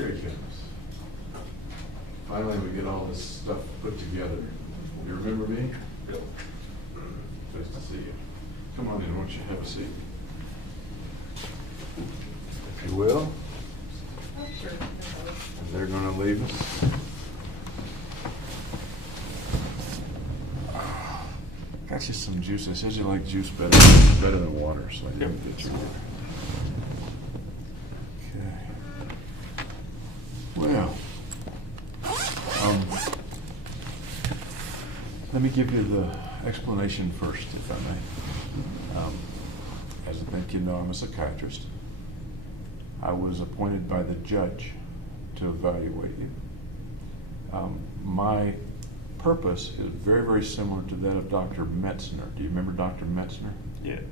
Here he comes. Finally, we get all this stuff put together. You remember me? Yep. Nice to see you. Come on in, why don't you have a seat? If you will. Oh, sure. And they're going to leave us. Got you some juice. I said you like juice better than water, so I didn't get you water. Okay. Well, let me give you the explanation first, if I may. As I think you know, I'm a psychiatrist. I was appointed by the judge to evaluate you. My purpose is very, very similar to that of Dr. Metzner. Do you remember Dr. Metzner? Yeah. Okay.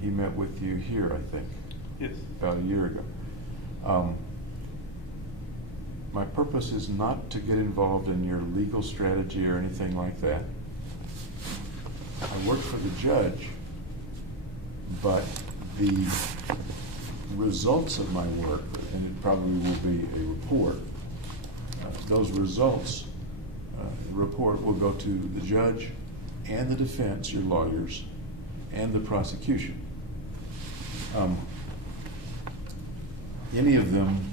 He met with you here, I think. Yes. About a year ago. My purpose is not to get involved in your legal strategy or anything like that. I work for the judge, but the results of my work, and it probably will be a report, those results, the report will go to the judge and the defense, your lawyers, and the prosecution. Any of them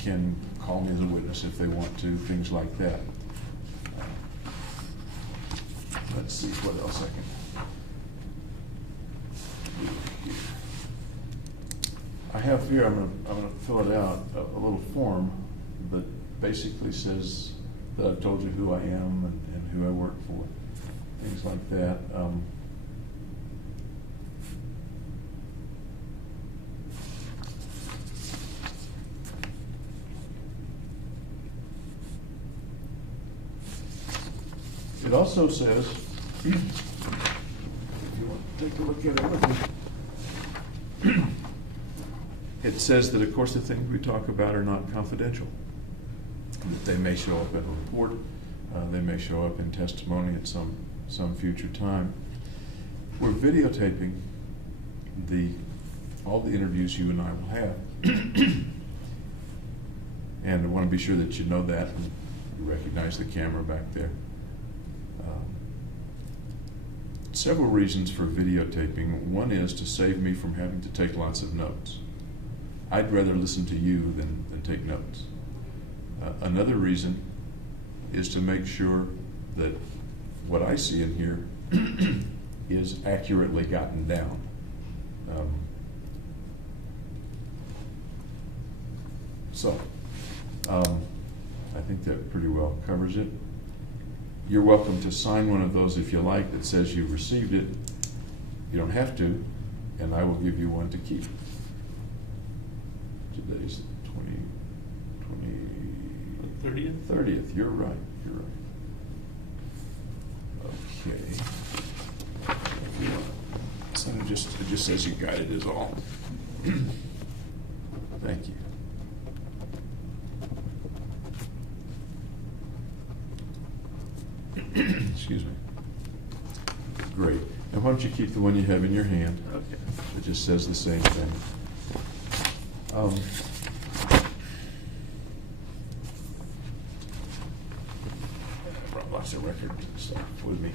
can call me as a witness if they want to, things like that. Let's see what else I can do here. I have here, I'm going to fill it out, a little form that basically says that I've told you who I am and who I work for, things like that. It also says, if you want to take a look at it with me, it says that, of course, the things we talk about are not confidential. That they may show up in a report, they may show up in testimony at some future time. We're videotaping all the interviews you and I will have. And I want to be sure that you know that and you recognize the camera back there. Several reasons for videotaping. One is to save me from having to take lots of notes. I'd rather listen to you than take notes. Another reason is to make sure that what I see in here is accurately gotten down. I think that pretty well covers it. You're welcome to sign one of those if you like that says you received it. You don't have to, and I will give you one to keep. Today's 30th? 30th, you're right, Okay. So it just says you got it is all. Thank you. Excuse me. Great. And why don't you keep the one you have in your hand? Okay. It just says the same thing. I brought lots of records and stuff with me.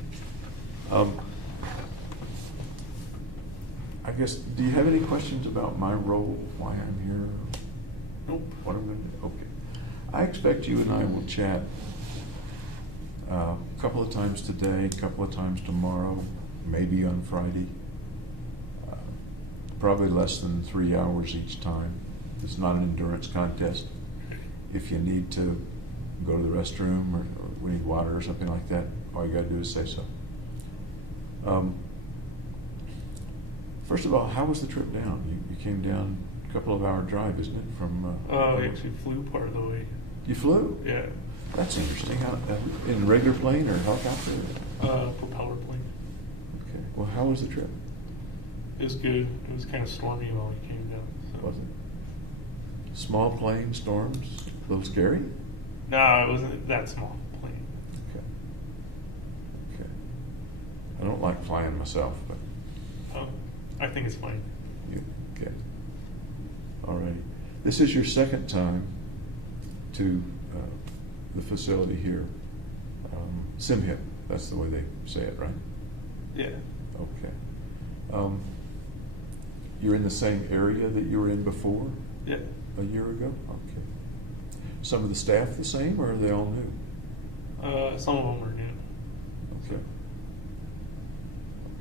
I guess, do you have any questions about my role, why I'm here? Nope. What I'm going to do? Okay. I expect you and I will chat a couple of times today, a couple of times tomorrow, maybe on Friday. Probably less than 3 hours each time. It's not an endurance contest. If you need to go to the restroom or we need water or something like that, all you got to do is say so. First of all, how was the trip down? You came down a couple of hour drive, isn't it? From We actually flew part of the way. You flew? Yeah. That's interesting. How, in a regular plane or helicopter? Propeller plane. Okay. Well, how was the trip? It was good. It was kind of stormy while we came down. So. Was it? Small plane, storms, a little scary? No, it wasn't that small plane. Okay. Okay. I don't like flying myself, but I think it's fine. okay. All righty. This is your second time to the facility here. SimHip, that's the way they say it, right? Yeah. Okay. You're in the same area that you were in before? Yeah. A year ago? Okay. Some of the staff the same, or are they all new? Some of them are new. Okay.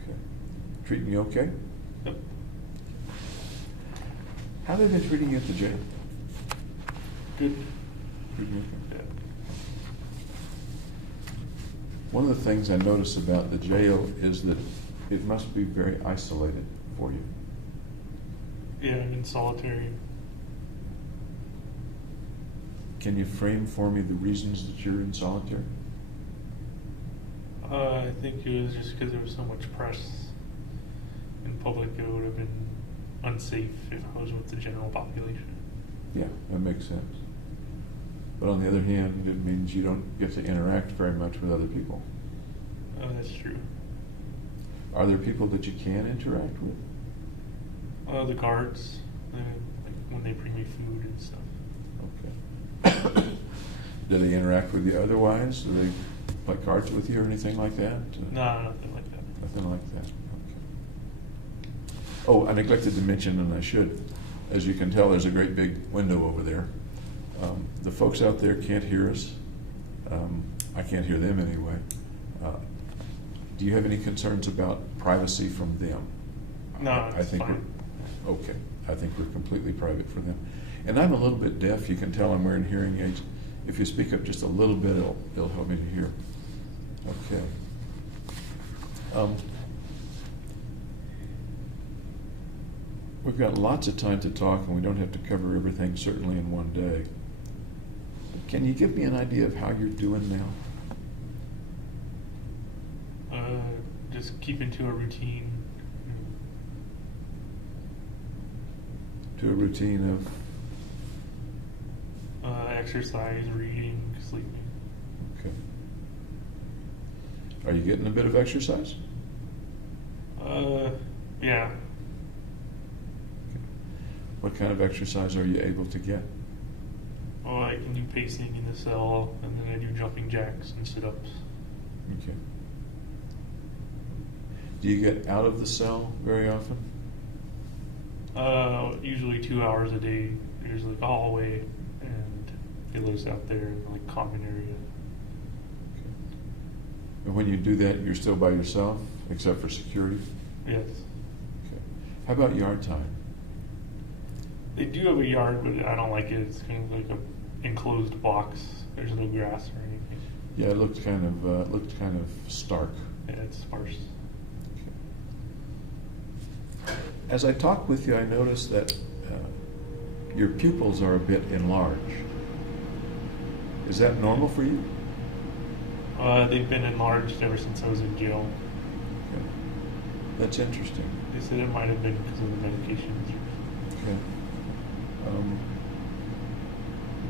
Okay. Treating you okay? Yep. How have they been treating you at the jail? Good. Treating you okay? Yeah. One of the things I notice about the jail is that it must be very isolated for you. Yeah, I'm in solitary. Can you frame for me the reasons that you're in solitary? I think it was just because there was so much press in public. It would have been unsafe if I was with the general population. Yeah, that makes sense. But on the other hand, it means you don't get to interact very much with other people. That's true. Are there people that you can interact with? The guards, like when they bring me food and stuff. Okay. Do they interact with you otherwise? Do they play cards with you or anything like that? No, nothing like that. Nothing like that. Okay. Oh, I neglected to mention, and I should. As you can tell, there's a great big window over there. The folks out there can't hear us. I can't hear them anyway. Do you have any concerns about privacy from them? No, I it's think fine. Okay. I think we're completely private for them. And I'm a little bit deaf. You can tell I'm wearing hearing aids. If you speak up just a little bit, it'll help me to hear. Okay. We've got lots of time to talk, and we don't have to cover everything certainly in one day. Can you give me an idea of how you're doing now? Just keeping to a routine. To a routine of? Exercise, reading, sleeping. Okay. Are you getting a bit of exercise? Yeah. What kind of exercise are you able to get? Well, I can do pacing in the cell, and then I do jumping jacks and sit-ups. Okay. Do you get out of the cell very often? Usually 2 hours a day. There's like a hallway, and it lives out there in like common area. Okay. And when you do that, you're still by yourself, except for security? Yes. Okay. How about yard time? They do have a yard, but I don't like it. It's kind of like a enclosed box. There's no grass or anything. Yeah, it looked kind of stark. Yeah, it's sparse. Okay. As I talk with you, I noticed that your pupils are a bit enlarged. Is that normal for you? They've been enlarged ever since I was in jail. Okay. That's interesting. They said it might have been because of the medications. Okay.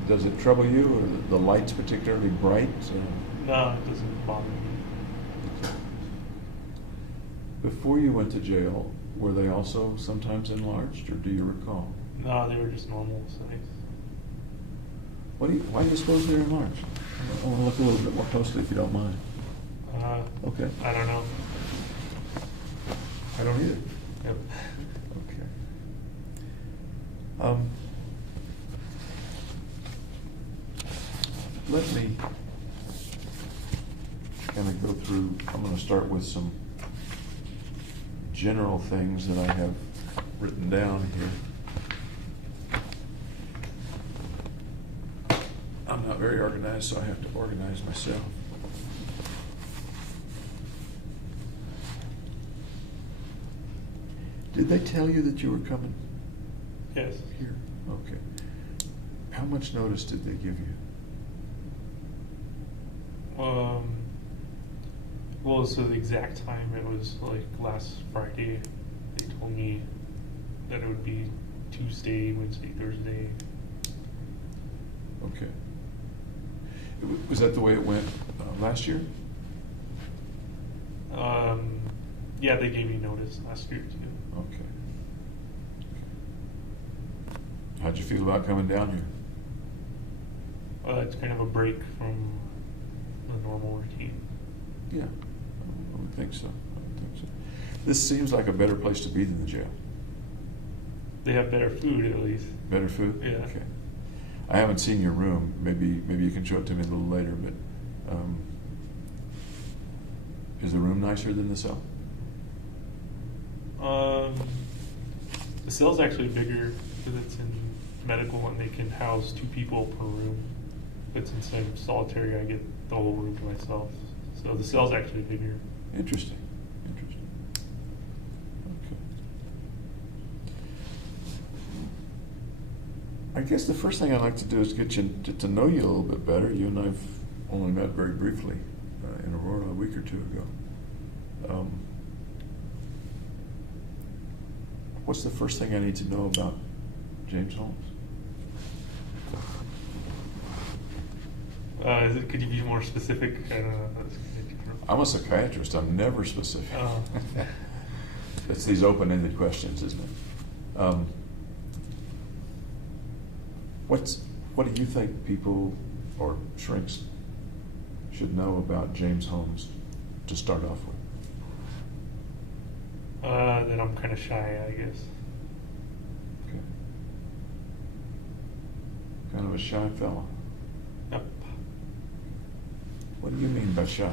Does it trouble you, or the lights particularly bright? No, it doesn't bother me. Okay. Before you went to jail, were they also sometimes enlarged, or do you recall? No, they were just normal size. Why do you suppose they're enlarged? I want to look a little bit more closely, if you don't mind. Okay. I don't know. I don't either. Yep. Okay. Let me kind of go through. I'm going to start with some general things that I have written down here. I'm not very organized, so I have to organize myself. Did they tell you that you were coming Yes. here? Okay. How much notice did they give you? Well, so the exact time, it was like last Friday. They told me that it would be Tuesday, Wednesday, Thursday. Okay. Was that the way it went last year? Yeah, they gave me notice last year too. Okay. How'd you feel about coming down here? It's kind of a break from the normal routine. Yeah, I would think so. I would think so. This seems like a better place to be than the jail. They have better food, at least. Better food? Yeah. Okay. I haven't seen your room. Maybe you can show it to me a little later, but is the room nicer than the cell? The cell's actually bigger because it's in medical and they can house 2 people per room. If it's inside of solitary, I get the whole room to myself. So the cell's actually bigger. Interesting. Interesting. Okay. I guess the first thing I'd like to do is get to know you a little bit better. You and I've only met very briefly in Aurora a week or 2 ago. What's the first thing I need to know about James Holmes? Could you be more specific? I don't know. I'm a psychiatrist. I'm never specific. Oh. It's these open-ended questions, isn't it? What do you think people or shrinks should know about James Holmes to start off with? That I'm kind of shy, I guess. Okay. Kind of a shy fellow. Yep. What do you mean by shy?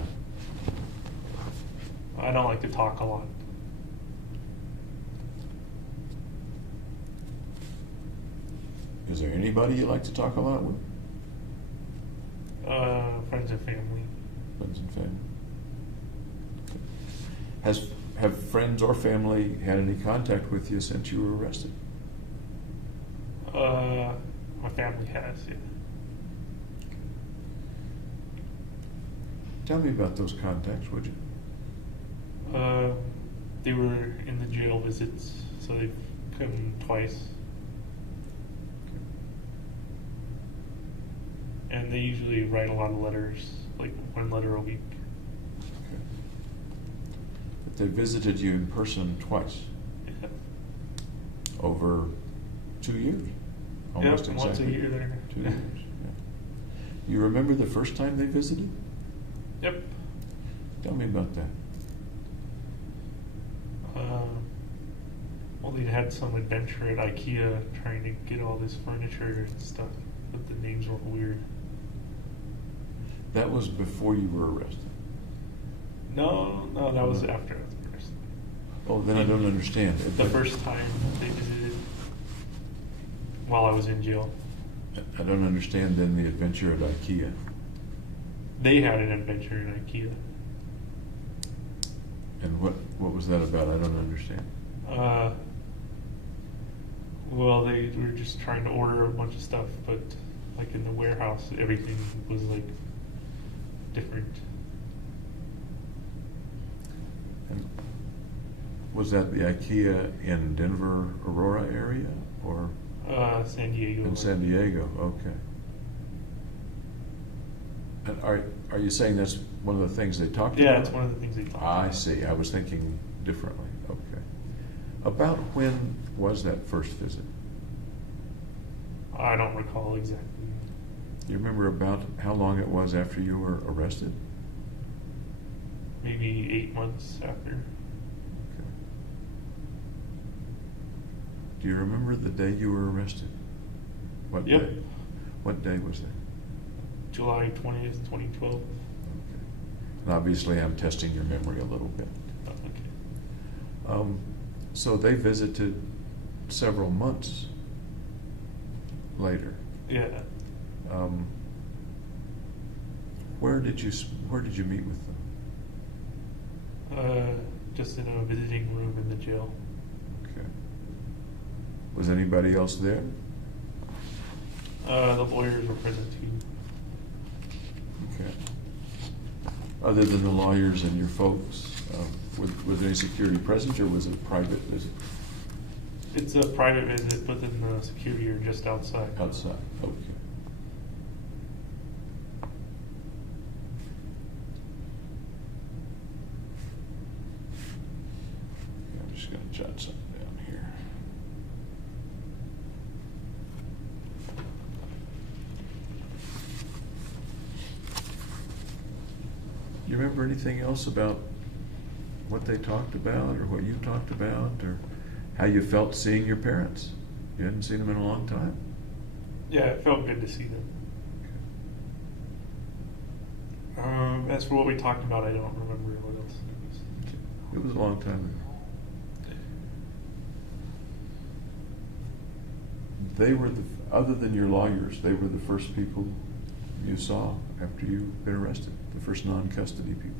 I don't like to talk a lot. Is there anybody you like to talk a lot with? Friends and family. Friends and family. Okay. Have friends or family had any contact with you since you were arrested? My family has, yeah. Tell me about those contacts, would you? They were in the jail visits, so they've come twice. And they usually write a lot of letters, like 1 letter a week. Okay. But they visited you in person twice? Yeah. Over 2 years? Almost Yep, exactly. once a year there. 2 years, yeah. You remember the first time they visited? Yep. Tell me about that. Well, they had some adventure at IKEA trying to get all this furniture and stuff, but the names were weird. That was before you were arrested? No, that was after I was arrested. Oh, then I don't understand. The first time they visited while I was in jail. I don't understand then the adventure at IKEA. They had an adventure in IKEA. And what was that about? I don't understand. Well, they were just trying to order a bunch of stuff, but like in the warehouse, everything was like different. And was that the IKEA in Denver, Aurora area, or San Diego. in San Diego? Okay. And are you saying that's one of the things they talked about? Yeah, it's one of the things they talked about. I see. I was thinking differently. Okay. About when was that first visit? I don't recall exactly. Do you remember about how long it was after you were arrested? Maybe 8 months after. Okay. Do you remember the day you were arrested? What Yep. day? What day was that? July 20th, 2012. Okay. And obviously I'm testing your memory a little bit. Okay. So they visited several months later. Yeah. Where did you meet with them? Just in a visiting room in the jail. Okay. Was anybody else there? The lawyers were present too. Okay. Other than the lawyers and your folks, was there any security present, or was it a private visit? It's a private visit, but then the security are just outside. Outside. Okay. I'm just going to jot something down here. remember anything else about what they talked about, or what you talked about, or how you felt seeing your parents? You hadn't seen them in a long time. Yeah, it felt good to see them. As for what we talked about, I don't remember what else it was. It was a long time ago. They were other than your lawyers, they were the first people you saw after you'd been arrested, the first non-custody people.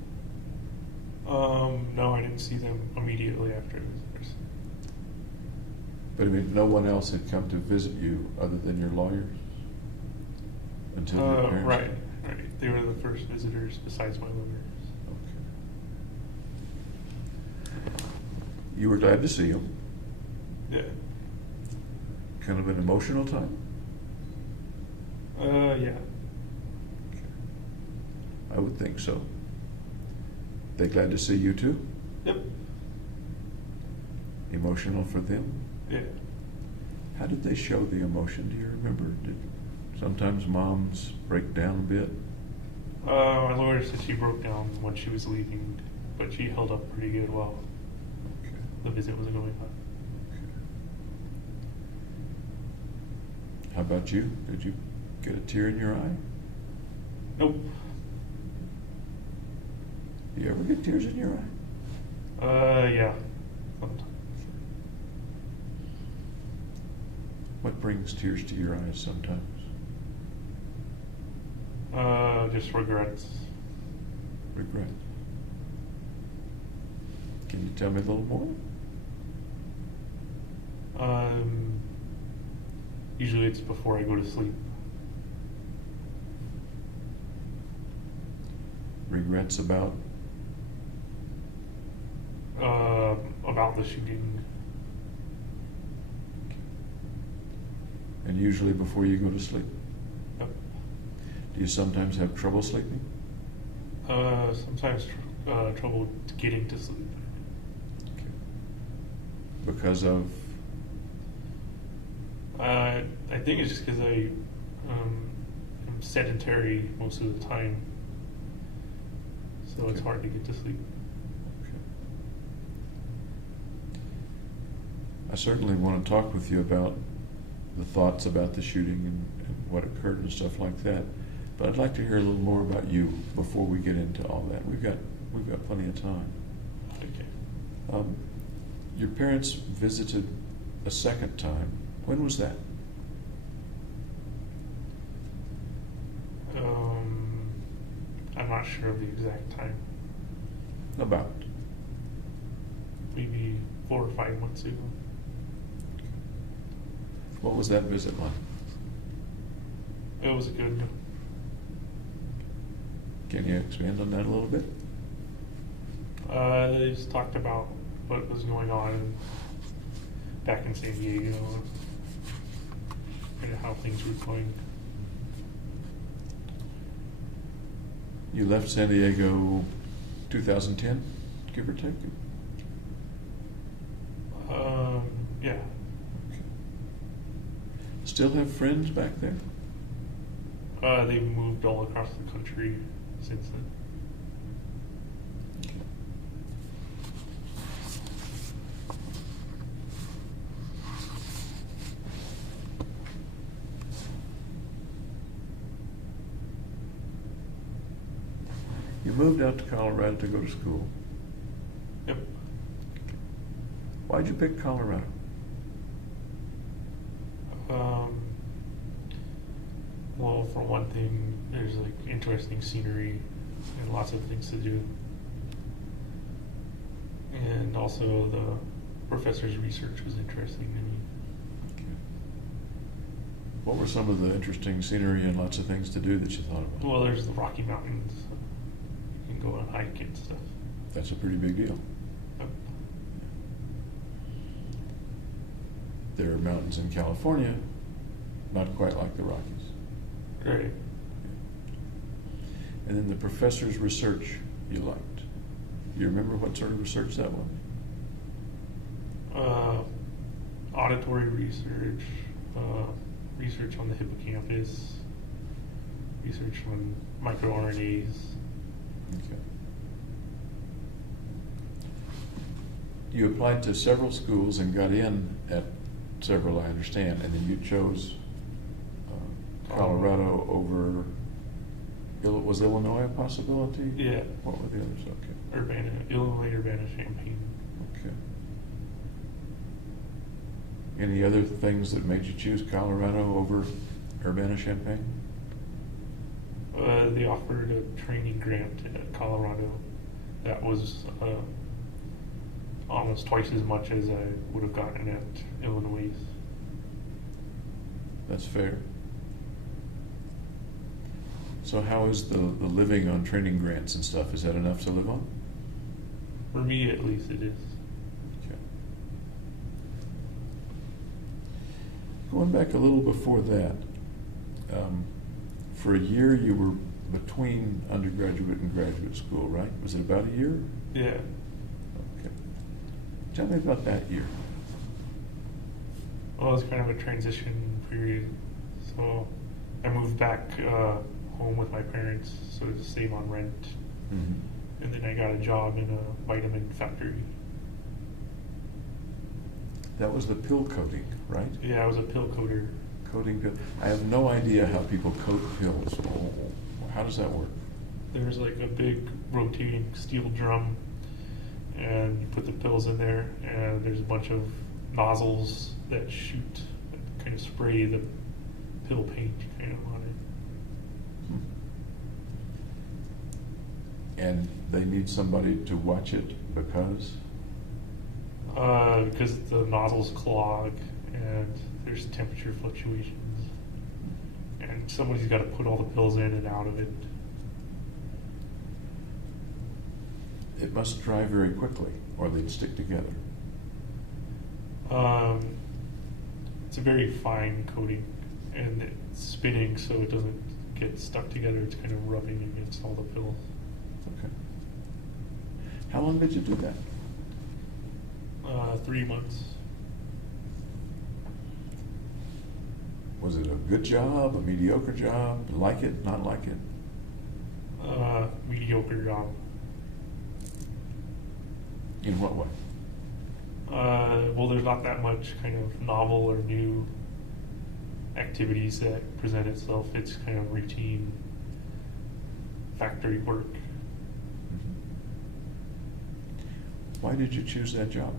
No, I didn't see them immediately after I was arrested. But I mean, no one else had come to visit you other than your lawyers until your parents? Right. They were the first visitors besides my lawyers. Okay. You were glad to see them. Yeah. Kind of an emotional time? Yeah. Okay. I would think so. They glad to see you too? Yep. Emotional for them? Yeah. How did they show the emotion? Do you remember? Did sometimes moms break down a bit? My lawyer said she broke down when she was leaving, but she held up pretty good while Okay. the visit was going on. Okay. How about you? Did you get a tear in your eye? Nope. Do you ever get tears in your eye? Yeah. Sometimes. What brings tears to your eyes sometimes? Just regrets. Regret. Can you tell me a little more? Usually it's before I go to sleep. Regrets about? About the shooting. And usually before you go to sleep? Yep. Do you sometimes have trouble sleeping? Sometimes trouble getting to sleep. Okay. Because of? I think it's just because I am sedentary most of the time, so it's hard to get to sleep. Okay. I certainly want to talk with you about the thoughts about the shooting and what occurred and stuff like that. But I'd like to hear a little more about you before we get into all that. We've got plenty of time. Okay. Your parents visited a second time. When was that? I'm not sure of the exact time. About? Maybe 4 or 5 months ago. What was that visit like? It was good. Can you expand on that a little bit? They just talked about what was going on back in San Diego and how things were going. You left San Diego 2010, give or take? Yeah. Okay. Still have friends back there? They've moved all across the country since then. Okay. You moved out to Colorado to go to school. Yep. Why'd you pick Colorado? Well, for one thing, there's like interesting scenery and lots of things to do. And also the professor's research was interesting to me. Okay. What were some of the interesting scenery and lots of things to do that you thought about? Well, there's the Rocky Mountains. You can go on hike and stuff. That's a pretty big deal. Yep. There are mountains in California, not quite like the Rockies. Great. And then the professor's research you liked. You remember what sort of research that was? Auditory research, research on the hippocampus, research on microRNAs. Okay. you applied to several schools and got in at several, I understand, and then you chose Colorado over, was Illinois a possibility? Yeah. What were the others? Okay. Illinois, Urbana-Champaign. Okay. Any other things that made you choose Colorado over Urbana-Champaign? They offered a training grant at Colorado that was almost twice as much as I would have gotten at Illinois. That's fair. So how is the living on training grants and stuff? Is that enough to live on? For me, at least, it is. Okay. Going back a little before that, for a year you were between undergraduate and graduate school, right? Was it about a year? Yeah. Okay. Tell me about that year. Well, it was kind of a transition period. So I moved back home with my parents so to save on rent. Mm-hmm. And then I got a job in a vitamin factory. That was the pill coating, right? Yeah, I was a pill coater. Coating pill. I have no idea how people coat pills. How does that work? There's like a big rotating steel drum, and you put the pills in there, and there's a bunch of nozzles that shoot, that kind of spray the pill paint kind of on it. And they need somebody to watch it because? Because the nozzles clog and there's temperature fluctuations, and somebody's got to put all the pills in and out of it. It must dry very quickly, or they'd stick together. It's a very fine coating, and it's spinning so it doesn't get stuck together. It's kind of rubbing against all the pills. Okay. How long did you do that? 3 months. Was it a good job, a mediocre job? Like it, not like it? Mediocre job. In what way? Well, there's not that much kind of novel or new activities that present itself. It's kind of routine factory work. Mm-hmm. Why did you choose that job?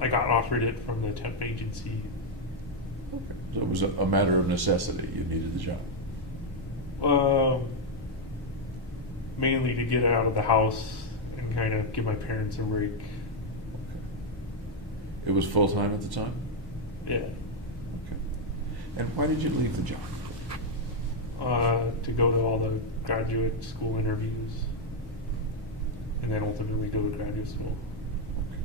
I got offered it from the temp agency. Okay. So it was a matter of necessity. You needed the job. Mainly to get out of the house and kind of give my parents a break. Okay. It was full-time at the time? Yeah. Okay. And why did you leave the job? To go to all the graduate school interviews and then ultimately go to graduate school. Okay.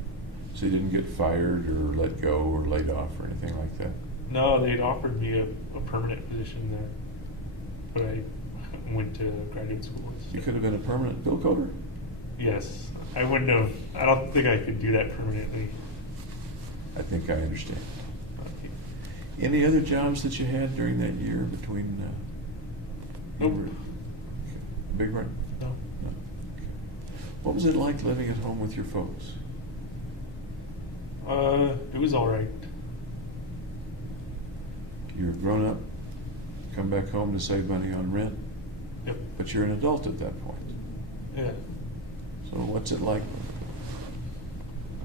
So you didn't get fired or let go or laid off or anything like that? No, they'd offered me a permanent position there, but I went to graduate school instead. You could have been a permanent pill coater? Yes, I wouldn't have. I don't think I could do that permanently. I think I understand. Any other jobs that you had during that year between? Nope. Okay. Big run? No. No. Okay. What was it like living at home with your folks? It was all right. You're grown up, come back home to save money on rent, Yep. but you're an adult at that point. Yeah. So what's it like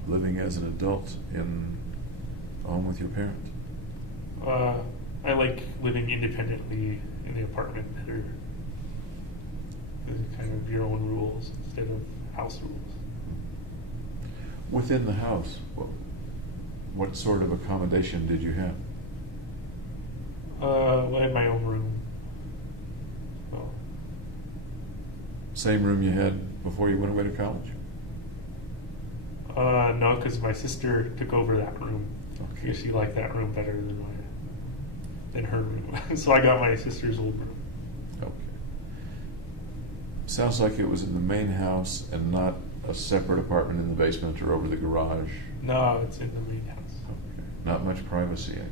living as an adult in a home with your parents? I like living independently in the apartment better. There's kind of your own rules instead of house rules. Within the house, what sort of accommodation did you have? I had my own room. So, Same room you had before you went away to college? no, because my sister took over that room. Okay. Because she liked that room better than her room. So I got my sister's old room. Okay. Sounds like it was in the main house and not a separate apartment in the basement or over the garage. No, it's in the main house. Okay. Not much privacy, I guess.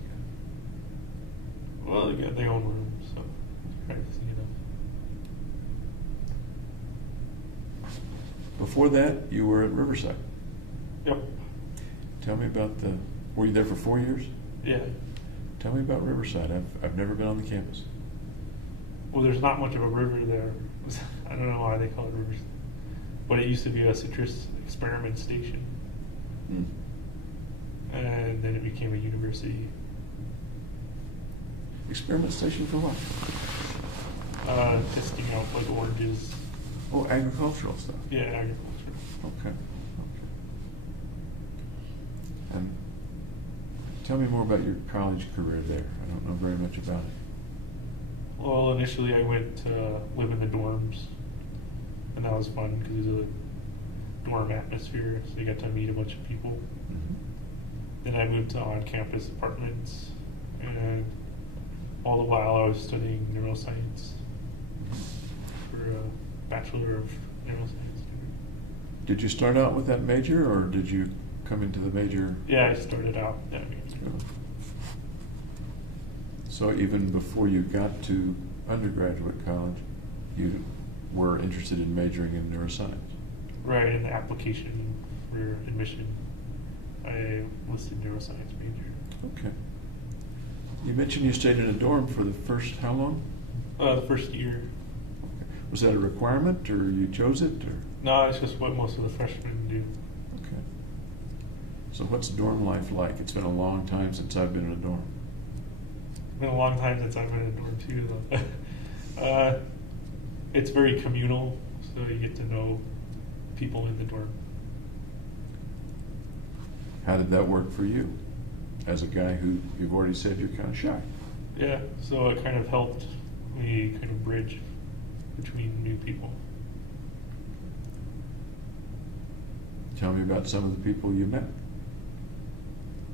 Well, they got their own room, so privacy enough. Before that, you were at Riverside. Yep. Tell me about were you there for 4 years? Yeah. Tell me about Riverside. I've never been on the campus. Well, there's not much of a river there. I don't know why they call it rivers, but it used to be a citrus experiment station, and then it became a university. Experiment station for what? Testing out like oranges. Oh, agricultural stuff. Yeah, agriculture. Okay. And tell me more about your college career there. I don't know very much about it. Well, initially I went to live in the dorms, and that was fun because it was a dorm atmosphere, so you got to meet a bunch of people. Mm-hmm. Then I moved to on-campus apartments, and all the while I was studying neuroscience for a Bachelor of Neuroscience degree. Did you start out with that major, or did you come into the major? Yeah, I started out that major. So even before you got to undergraduate college, you were interested in majoring in neuroscience? Right, in the application for admission, I listed neuroscience major. Okay. You mentioned you stayed in a dorm for the first, how long? The first year. Okay. Was that a requirement, or you chose it, or? No, it's just what most of the freshmen do. Okay. So what's dorm life like? It's been a long time since I've been in a dorm. It's been a long time since I've been in a dorm too, though. It's very communal, so you get to know people in the dorm. How did that work for you, as a guy who you've already said you're kind of shy? Yeah, so it kind of helped me kind of bridge between new people. Tell me about some of the people you met.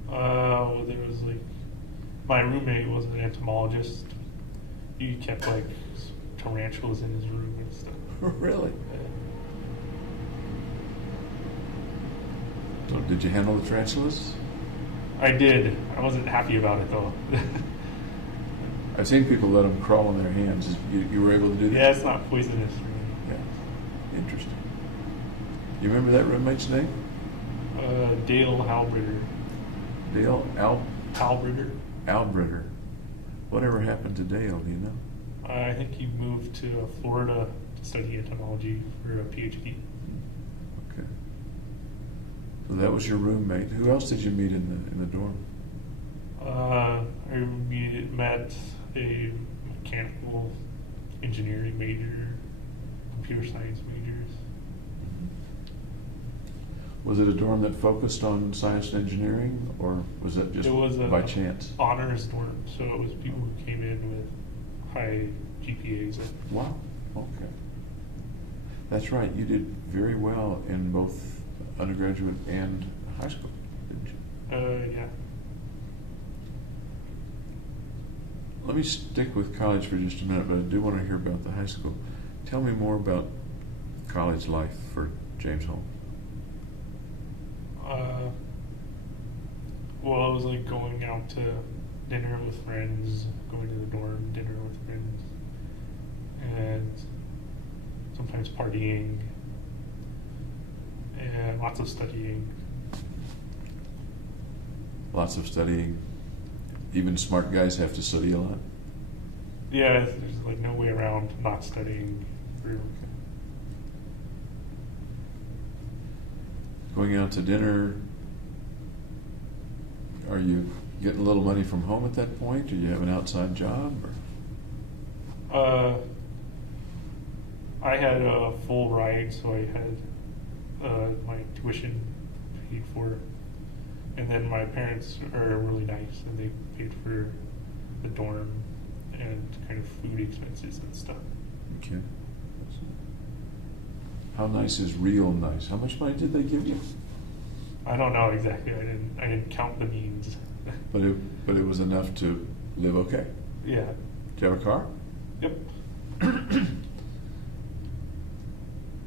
Well, there was like, my roommate was an entomologist. He kept like tarantulas in his room and stuff. Really? So did you handle the tarantulas? I did. I wasn't happy about it though. I've seen people let them crawl on their hands. You were able to do that? Yeah, it's not poisonous. Yeah. Interesting. You remember that roommate's name? Dale Halbritter. Dale Halbritter. Albritter. Whatever happened to Dale, do you know? I think he moved to Florida to study entomology for a PhD. Okay. So that was your roommate. Who else did you meet in the dorm? I met a mechanical engineering major, computer science majors. Was it a dorm that focused on science and engineering, or was that just It was by chance? Honors dorm, so it was people who came in with high GPAs. Wow. Okay. That's right. You did very well in both undergraduate and high school, didn't you? Yeah. Let me stick with college for just a minute, but I do want to hear about the high school. Tell me more about college life for James Holmes. Well, it was like going out to dinner with friends, going to the dorm, dinner with friends, and sometimes partying, and lots of studying. Lots of studying. Even smart guys have to study a lot. Yeah, there's like no way around not studying. Going out to dinner, are you getting a little money from home at that point? Do you have an outside job? Or? I had a full ride, so I had my tuition paid for. And then my parents are really nice, and they paid for the dorm and kind of food expenses and stuff. Okay. How nice is real nice? How much money did they give you? I don't know exactly. I didn't count the means. But it was enough to live okay. Yeah. Do you have a car? Yep.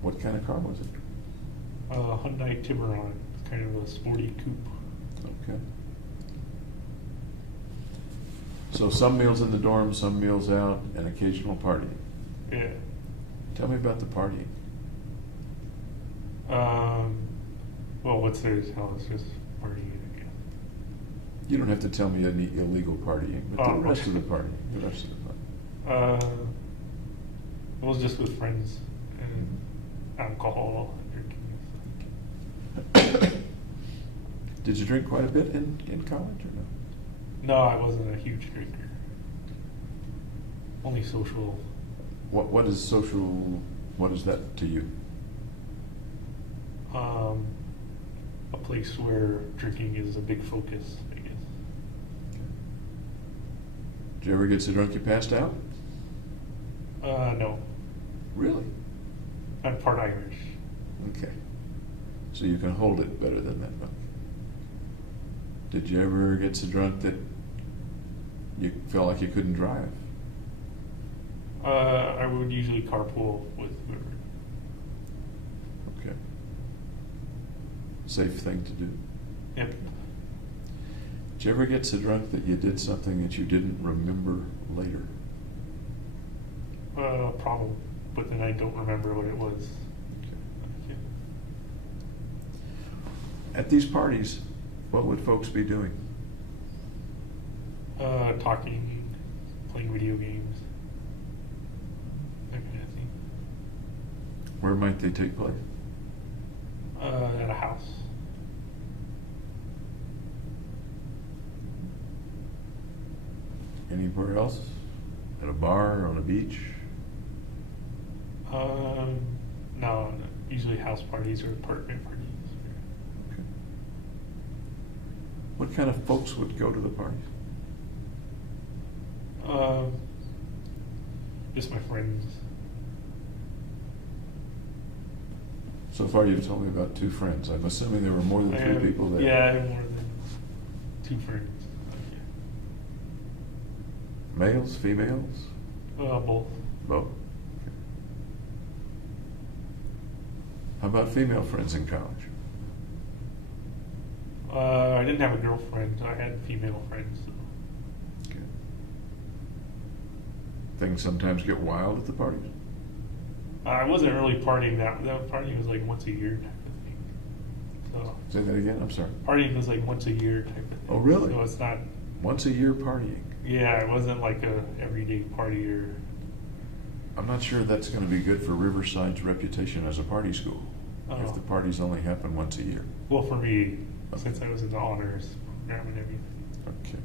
What kind of car was it? Hyundai Tiburon. It's kind of a sporty coupe. Okay. So some meals in the dorm, some meals out, and occasional partying. Yeah. Tell me about the partying. Well, what's there to tell? It's just partying again. You don't have to tell me any illegal partying, but the rest of the party. The rest of the party. It was just with friends and alcohol and drinking. Did you drink quite a bit in college or no? No, I wasn't a huge drinker. Only social. What is social? What is that to you? A place where drinking is a big focus, I guess. Did you ever get so drunk you passed out? No. Really? I'm part Irish. Okay. So you can hold it better than that. Okay. Did you ever get so drunk that you felt like you couldn't drive? I would usually carpool with whoever. Okay. Safe thing to do. Yep. Did you ever get so drunk that you did something that you didn't remember later? Problem, but then I don't remember what it was. Okay. At these parties, what would folks be doing? Talking, playing video games, that kind of thing. Where might they take place? At a house. Anywhere else? At a bar, on a beach? No, usually house parties or apartment parties. Okay. What kind of folks would go to the parties? Just my friends. So far you've told me about 2 friends. I'm assuming there were more than 3 people there. Yeah, I have more than 2 friends. Males, females? Both. Both. Okay. How about female friends in college? I didn't have a girlfriend. I had female friends. So. Okay. Things sometimes get wild at the parties? I wasn't really partying that partying was like once a year type of thing. So Say that again, I'm sorry. partying was like once a year type of thing. Oh, really? So it's not. Once a year partying? Yeah, it wasn't like a everyday party or. I'm not sure that's going to be good for Riverside's reputation as a party school. If Oh. the parties only happen once a year. Well, for me, since I was in the honors program and everything. Okay.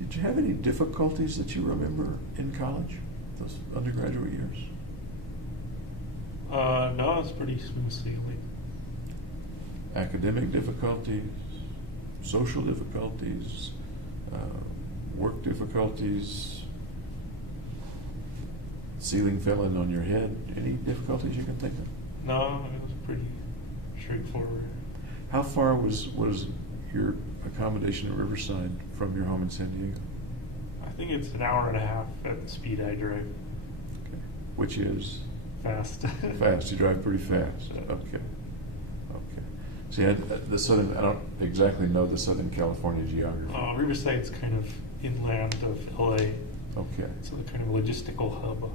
Did you have any difficulties that you remember in college, those undergraduate years? No, it's pretty smooth sailing. Academic difficulties, social difficulties, work difficulties, ceiling fell in on your head. Any difficulties you can think of? No, it was pretty straightforward. How far was your accommodation at Riverside from your home in San Diego? I think it's an hour and a half at the speed I drive. Okay. Which is Fast. fast. You drive pretty fast. Yeah. Okay. Okay. See, I don't exactly know the Southern California geography. Riverside's kind of inland of LA. Okay. It's a kind of logistical hub.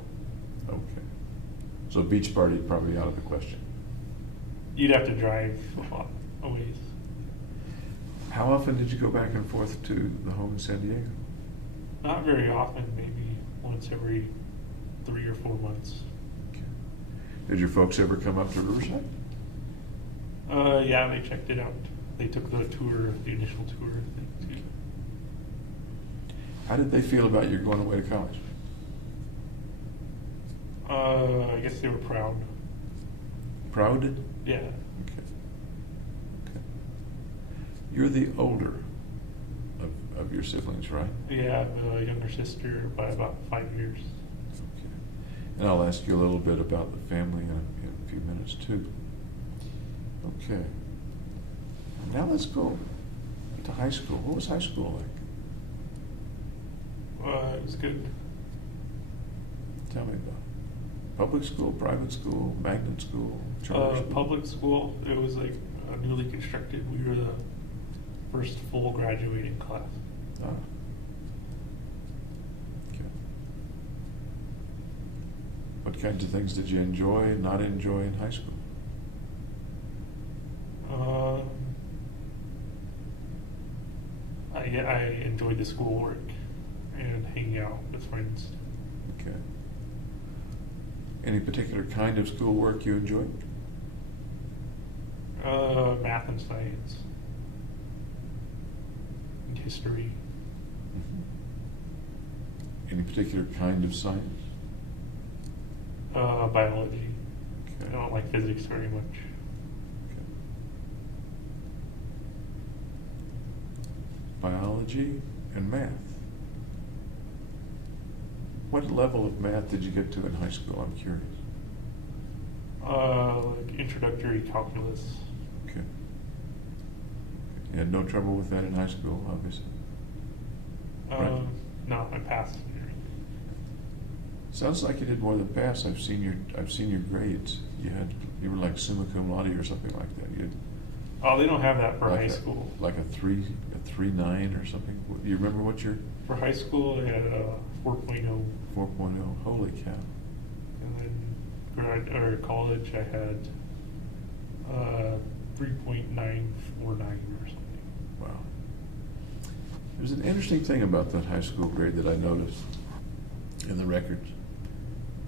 Okay. So beach party probably out of the question. You'd have to drive a ways. How often did you go back and forth to the home in San Diego? Not very often, maybe once every 3 or 4 months. Okay. Did your folks ever come up to Riverside? Yeah, they checked it out. They took the tour, the initial tour thing too. How did they feel about you going away to college? I guess they were proud. Proud? Yeah. Okay. Okay. You're the older of your siblings, right? Yeah, I have a younger sister by about 5 years. Okay. And I'll ask you a little bit about the family in a few minutes too. Okay. Now let's go to high school. What was high school like? It was good. Tell me about it. Public school, private school, magnet school, charter school? Public school. It was like newly constructed. We were the first full graduating class. Ah. Okay. What What kinds of things did you enjoy and not enjoy in high school? I enjoyed the schoolwork and hanging out with friends. Okay. Any particular kind of schoolwork you enjoyed? Math and science, and history. Any particular kind of science? Biology. Okay. I don't like physics very much. Okay. Biology and math. What level of math did you get to in high school? I'm curious. Like introductory calculus. Okay. You had no trouble with that in high school, obviously. Right. No, I passed. Sounds like you did more than pass. I've seen your grades. You were like summa cum laude or something like that. You had Oh, they don't have that for like high school. like a 3.9 or something. Do you remember what your For high school, I had a 4.0. 4.0? Holy cow! And then college, I had 3.949 or something. Wow. There's an interesting thing about that high school grade that I noticed in the records.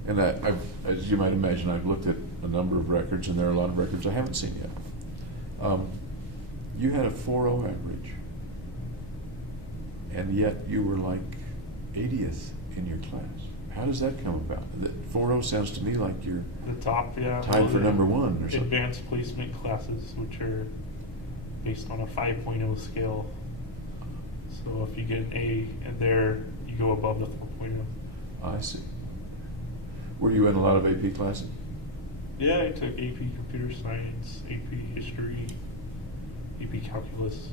And I've, as you might imagine, I've looked at a number of records, and there are a lot of records I haven't seen yet. You had a 4.0 average, and yet you were like 80th in your class. How does that come about? That 4.0 sounds to me like you're The top, yeah. tied for number one or something. Advanced placement classes, which are based on a 5.0 scale. So if you get an A and there, you go above the 4.0. I see. Were you in a lot of AP classes? Yeah, I took AP Computer Science, AP History, AP Calculus.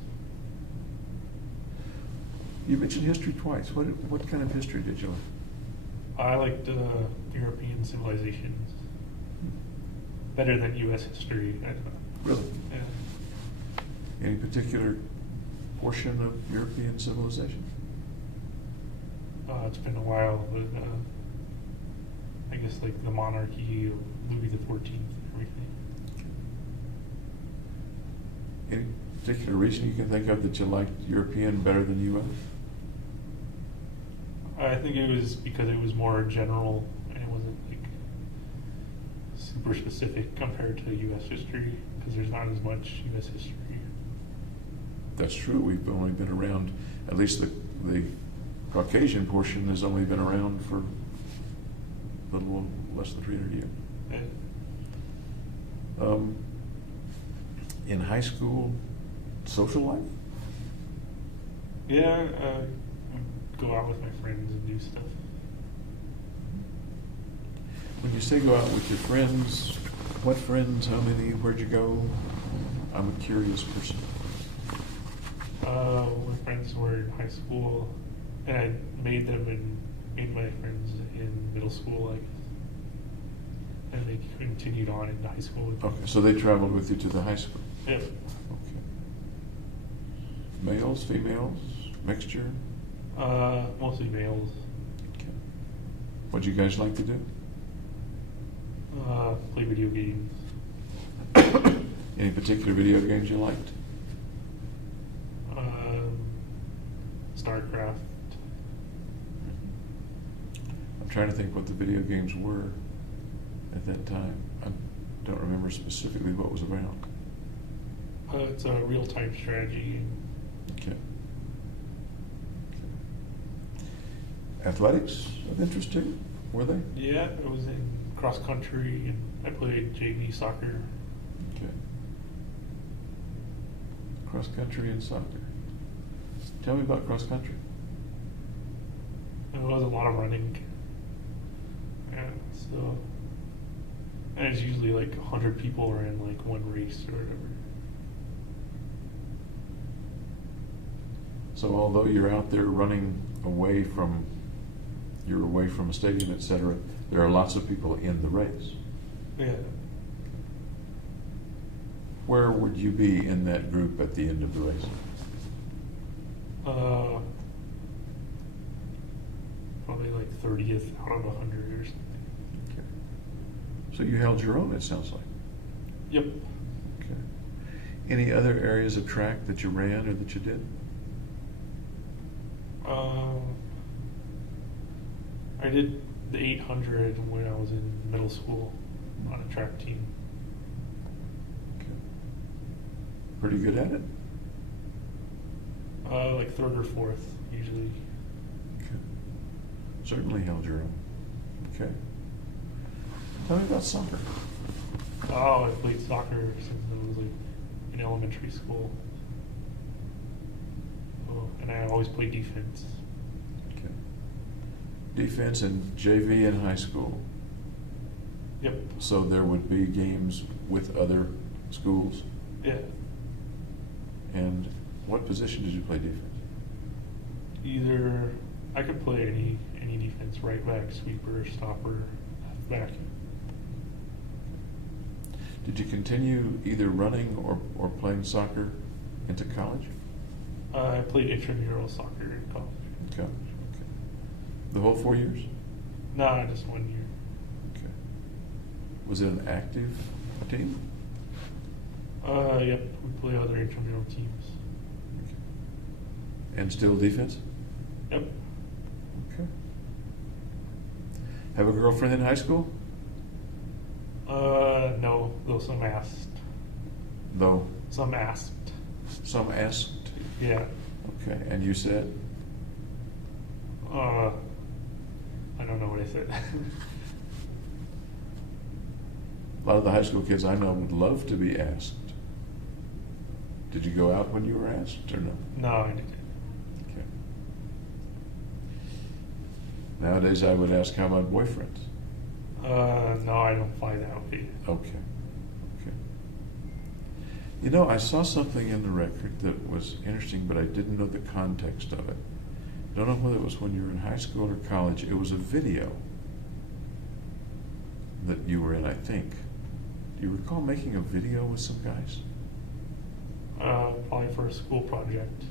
You mentioned history twice. What kind of history did you like? I liked European civilizations better than U.S. history, I thought. Really? Yeah. Any particular portion of European civilization? It's been a while, but I guess like the monarchy of Louis XIV and everything. Any particular reason you can think of that you liked European better than U.S.? I think it was because it was more general and it wasn't like super specific compared to U.S. history, because there's not as much U.S. history. That's true. We've only been around, at least the Caucasian portion has only been around for a little less than 300 years. In high school, social life? Yeah, go out with my friends and do stuff. When you say go out with your friends, what friends, how many, where'd you go? I'm a curious person. My friends were in high school, and I made my friends in middle school, I guess. And they continued on into high school with me. Okay, so they traveled with you to the high school? Yeah. Okay. Males, females, mixture? Mostly males. Okay. What'd you guys like to do? Play video games. Any particular video games you liked? StarCraft. I'm trying to think what the video games were at that time. I don't remember specifically what was around. It's a real-time strategy. Okay. Athletics of interest to you? Were they? Yeah, I was in cross country and I played JV soccer. Okay. Cross country and soccer. Tell me about cross country. There was a lot of running. And so, and it's usually like 100 people are in like one race or whatever. So although you're out there running away from a stadium, etc., there are lots of people in the race. Yeah. Where would you be in that group at the end of the race? Probably like 30th out of 100 or something. Okay. So you held your own, it sounds like. Yep. Okay. Any other areas of track that you ran or that you did? I did the 800 when I was in middle school on a track team. Okay. Pretty good at it? Like third or fourth, usually. Okay. Certainly held your own. Okay. Tell me about soccer. Oh, I played soccer since I was like in elementary school. Oh, and I always played defense. Okay. Defense in JV in high school. Yep. So there would be games with other schools. Yeah. And what position did you play defense? Either I could play any defense, right back, sweeper, stopper, back. Did you continue either running or playing soccer into college? I played intramural soccer in college. Okay. The whole 4 years? No, just 1 year. Okay. Was it an active team? Yep, we play other intramural teams. Okay. And still defense? Yep. Okay. Have a girlfriend in high school? No, though some asked. Though Some asked. some asked? Yeah. Okay. And you said? I don't know what I said. A lot of the high school kids I know would love to be asked. Did you go out when you were asked or no? No, I didn't. Okay. Nowadays I would ask, how about boyfriends? No, I don't fly that way. Okay. Okay. You know, I saw something in the record that was interesting, but I didn't know the context of it. I don't know whether it was when you were in high school or college. It was a video that you were in, I think. Do you recall making a video with some guys? Probably for a school project.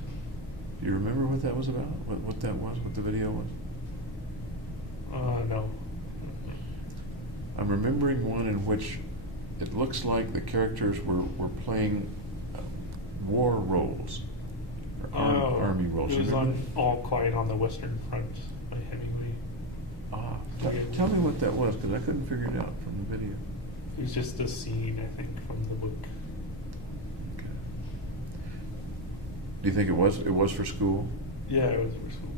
Do you remember what that was about? What that was? What the video was? No. I'm remembering one in which it looks like the characters were playing war roles, or army roles. It You was remember on All Quiet on the Western Front by Hemingway. Ah, tell me what that was, because I couldn't figure it out from the video. It was just a scene, I think, from the book. Okay. Do you think it was for school? Yeah, it was for school.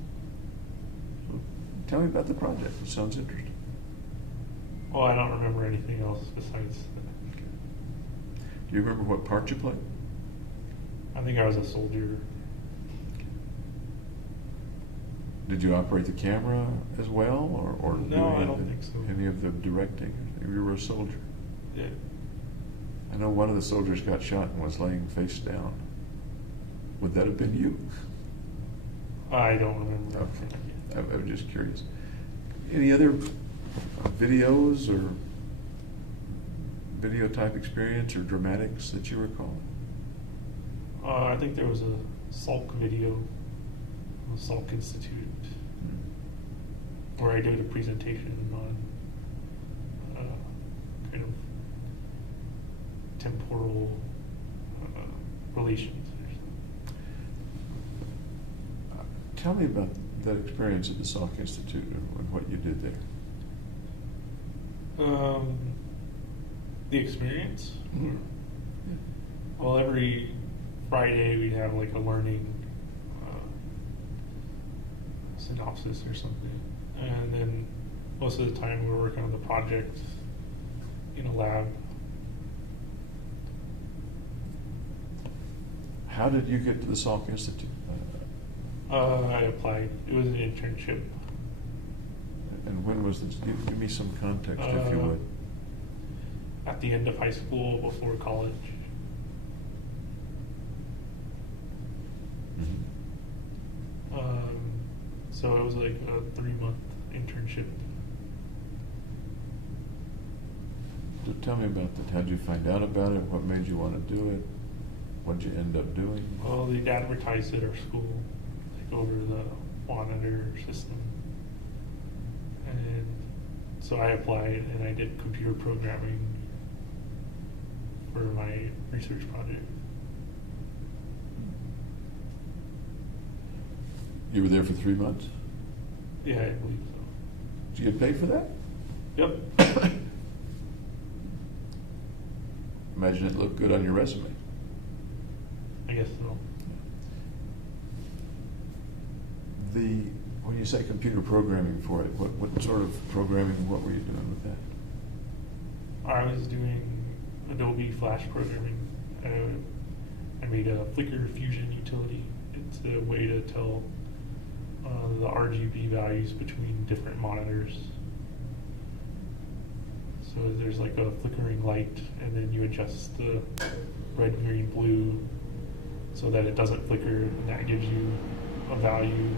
Tell me about the project. It sounds interesting. Well, I don't remember anything else besides that. Okay. Do you remember what part you played? I think I was a soldier. Did you operate the camera as well, or do No, any I of don't the- think so. Any of the directing? You were a soldier. Yeah. I know one of the soldiers got shot and was laying face down. Would that have been you? I don't remember. Okay. I was just curious. Any other videos or video type experience or dramatics that you recall? I think there was a Salk video, the Salk Institute, where I did a presentation on kind of temporal relations. Tell me about that experience at the Salk Institute and what you did there. The experience? Mhm. Well, every Friday we'd have like a learning synopsis or something. And then most of the time we were working on the project in a lab. How did you get to the Salk Institute? I applied. It was an internship. And when was this? Give me some context, if you would. At the end of high school, before college. Mhm. So it was like a 3-month internship. So tell me about that. How did you find out about it? What made you want to do it? What did you end up doing? Well, they'd advertised at our school, like over the monitor system. And So I applied and I did computer programming for my research project. You were there for 3 months? Yeah, I believe so. Did you get paid for that? Yep. Imagine it looked good on your resume. I guess so. When you say computer programming for it, what sort of programming, what were you doing with that? I was doing Adobe Flash programming. I made a Flickr Fusion utility. It's a way to tell the RGB values between different monitors. So there's like a flickering light, and then you adjust the red, green, blue so that it doesn't flicker, and that gives you a value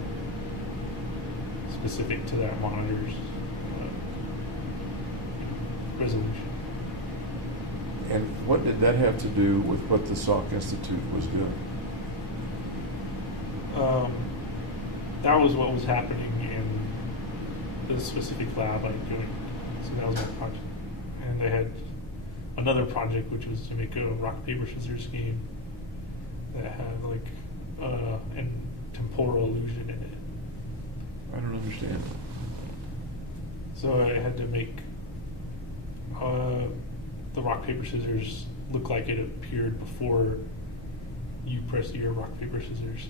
specific to that monitor's resolution. And what did that have to do with what the Salk Institute was doing? That was what was happening in the specific lab I joined. So that was my project. And I had another project, which was to make a rock, paper, scissors game that had like an temporal illusion in it. I don't understand. So I had to make the rock, paper, scissors look like it appeared before you press your rock, paper, scissors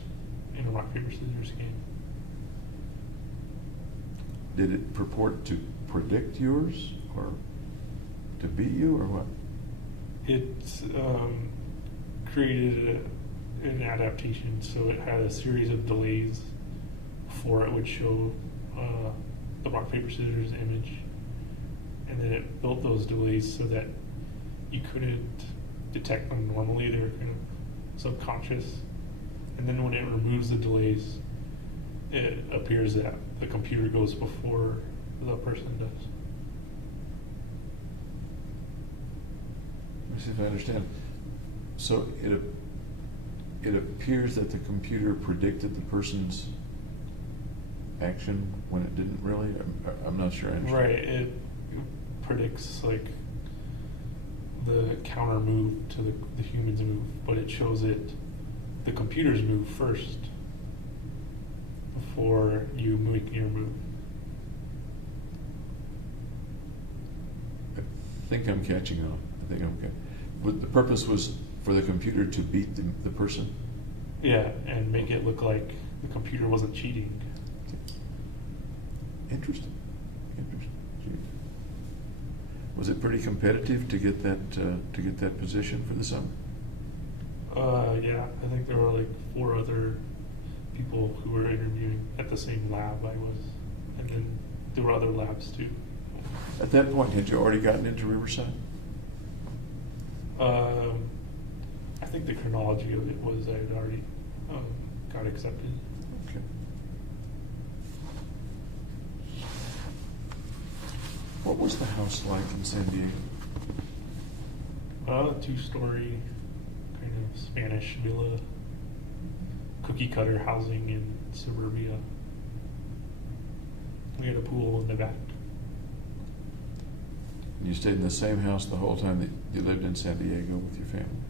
in a rock, paper, scissors game. Did it purport to predict yours or to beat you or what? It created an adaptation, so it had a series of delays before it would show the rock, paper, scissors image. And then it built those delays so that you couldn't detect them normally. They were kind of subconscious. And then when it removes the delays, it appears that the computer goes before the person does. Let me see if I understand. So it appears that the computer predicted the person's action when it didn't really? I'm not sure I understand. Right. It predicts like the counter move to the human's move, but it shows it the computer's move first before you make your move. I think I'm catching on. I think I'm catching. But the purpose was for the computer to beat the person? Yeah, and make it look like the computer wasn't cheating. Interesting. Gee. Was it pretty competitive to get that position for the summer? Yeah, I think there were like 4 other people who were interviewing at the same lab I was, and then there were other labs too. At that point, had you already gotten into Riverside? I think the chronology of it was I had already got accepted. Okay. What was the house like in San Diego? 2-story kind of Spanish villa, cookie cutter housing in suburbia. We had a pool in the back. And you stayed in the same house the whole time that you lived in San Diego with your family?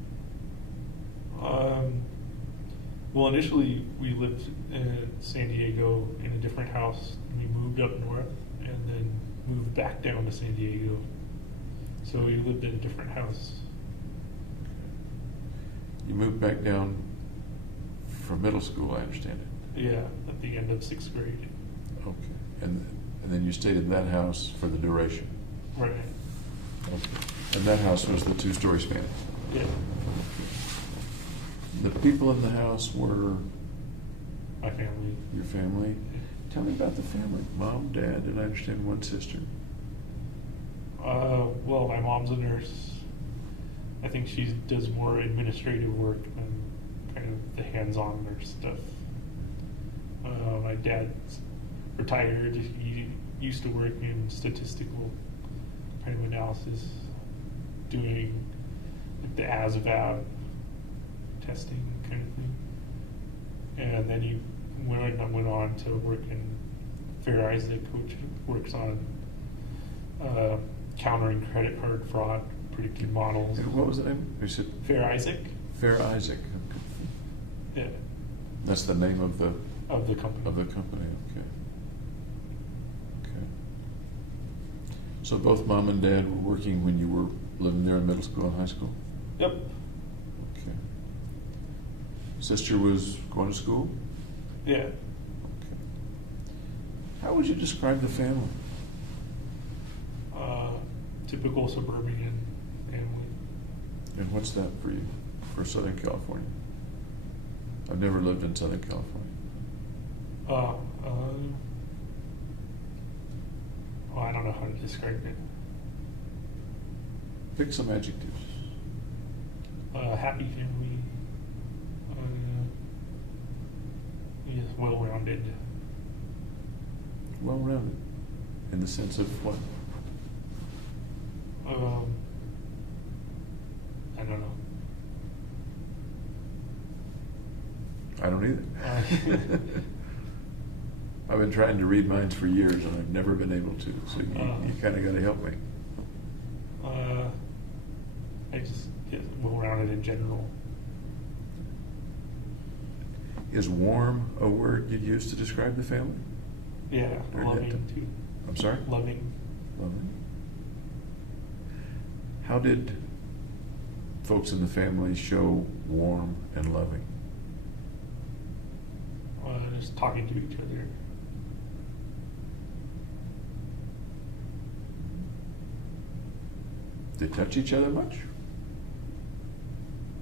Well, initially we lived in San Diego in a different house. We moved up north and then moved back down to San Diego. So we lived in a different house. You moved back down for middle school, I understand it. Yeah, at the end of 6th grade. Okay. And then you stayed in that house for the duration? Right. Okay. And that house was the 2-story Spanish? Yeah. The people in the house were? My family. Your family? Tell me about the family. Mom, dad, and I understand one sister. Well, my mom's a nurse. I think she does more administrative work than kind of the hands-on nurse stuff. My dad's retired. He used to work in statistical kind of analysis, doing like the ASVAB testing kind of thing. And then he went on to work in Fair Isaac, which works on countering credit card fraud, predicting models. And what was the name? You said Fair Isaac. Fair Isaac. Yeah. That's the name of the company. Okay. Okay. So both mom and dad were working when you were living there in middle school and high school? Yep. Okay. Sister was going to school? Yeah. Okay. How would you describe the family? Typical suburban family. And what's that for you, for Southern California? I've never lived in Southern California. Well, I don't know how to describe it. Pick some adjectives. Happy family. Yes, well-rounded. Well-rounded. In the sense of what? I don't know. I don't either. I've been trying to read minds for years and I've never been able to, so you kind of got to help me. I just get well-rounded in general. Is warm a word you'd use to describe the family? Yeah, Or loving that- too. I'm sorry? Loving. Loving. How did folks in the family show warm and loving? Just talking to each other. They touch each other much?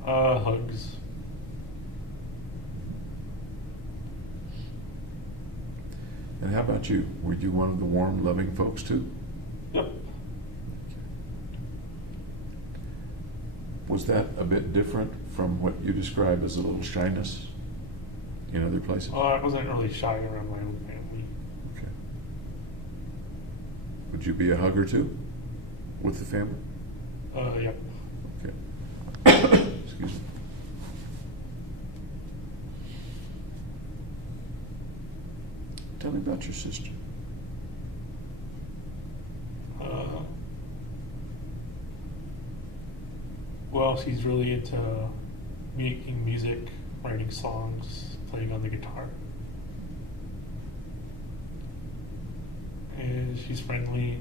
Hugs. And how about you? Were you one of the warm, loving folks too? Yep. Was that a bit different from what you describe as a little shyness in other places? I wasn't really shy around my own family. Okay. Would you be a hugger too with the family? Yep. Okay. Excuse me. Tell me about your sister. Well, she's really into making music, writing songs, playing on the guitar. And she's friendly.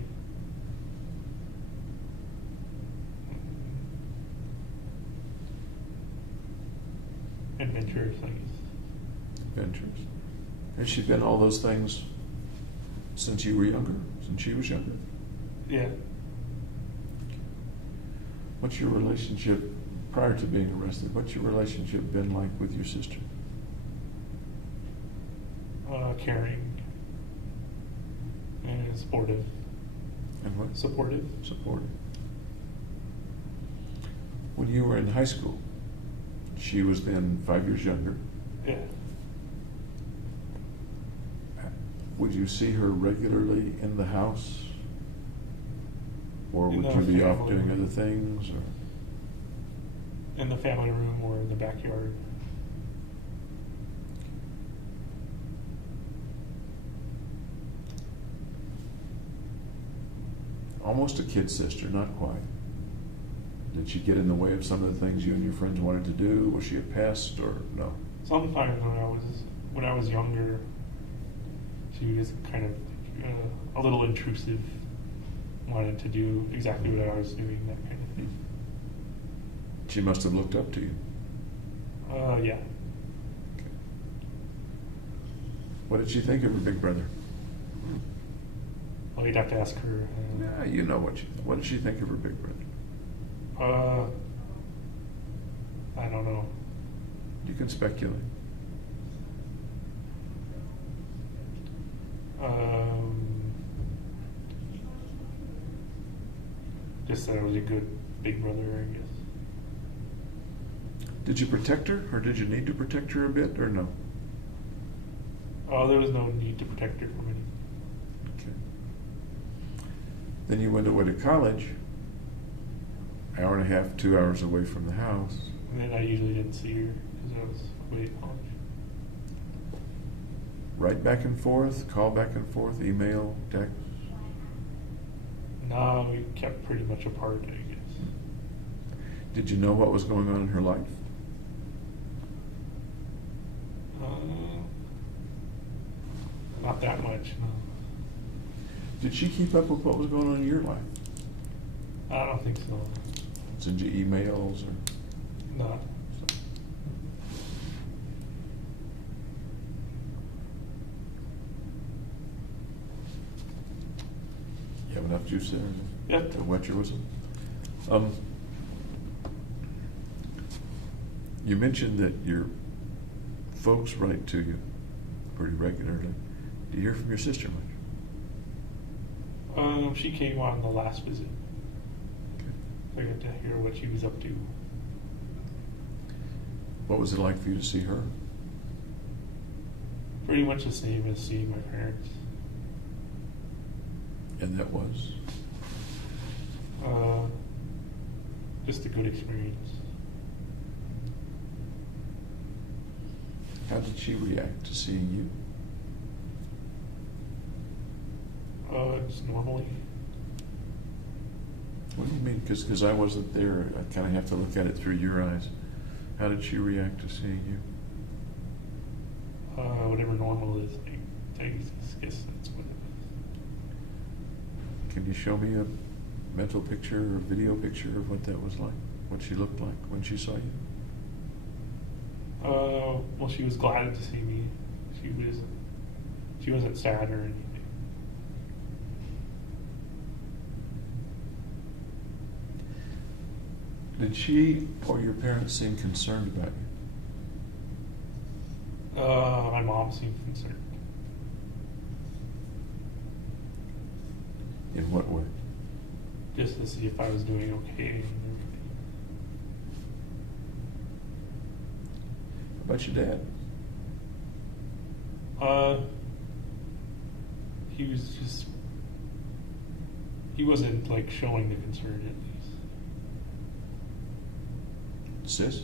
Adventurous, I guess. Adventures. Has she been all those things since you were younger? Since she was younger? Yeah. What's your relationship, prior to being arrested, what's your relationship been like with your sister? Caring and supportive. And what? Supportive. Supportive. When you were in high school, she was then 5 years younger. Yeah. Would you see her regularly in the house? Or In would the you be off family doing room. other things? Or? In the family room or in the backyard. Almost a kid sister, not quite. Did she get in the way of some of the things you and your friends wanted to do? Was she a pest or no? Sometimes when I was younger, she was kind of a little intrusive, wanted to do exactly what I was doing, that kind of thing. She must have looked up to you. Yeah. Okay. What did she think of her big brother? Well, you'd have to ask her. Yeah, you know what did she think of her big brother? I don't know. You can speculate. Just that I was a good big brother, I guess. Did you protect her, or did you need to protect her a bit, or no? There was no need to protect her from anything. Okay. Then you went away to college, hour and a half, 2 hours away from the house. And then I usually didn't see her because I was away at college. Write back and forth, call back and forth, email, text. Not No, we kept pretty much apart, I guess. Did you know what was going on in her life? Not that much, no. Did she keep up with what was going on in your life? I don't think so. Send you emails or? No. You have enough juice there? Yep. To wet your whistle? You mentioned that your folks write to you pretty regularly. Do you hear from your sister much? She came on the last visit. Okay. I got to hear what she was up to. What was it like for you to see her? Pretty much the same as seeing my parents. And that was? Just a good experience. How did she react to seeing you? Just normally. What do you mean? Because I wasn't there. I kind of have to look at it through your eyes. How did she react to seeing you? Whatever normal is, I guess that's what it is. Can you show me a mental picture or video picture of what that was like? What she looked like when she saw you? Well, she was glad to see me. She wasn't sad or anything. Did she or your parents seem concerned about you? My mom seemed concerned. In what way? Just to see if I was doing okay and everything. How about your dad? He wasn't like showing the concern at least. Sis?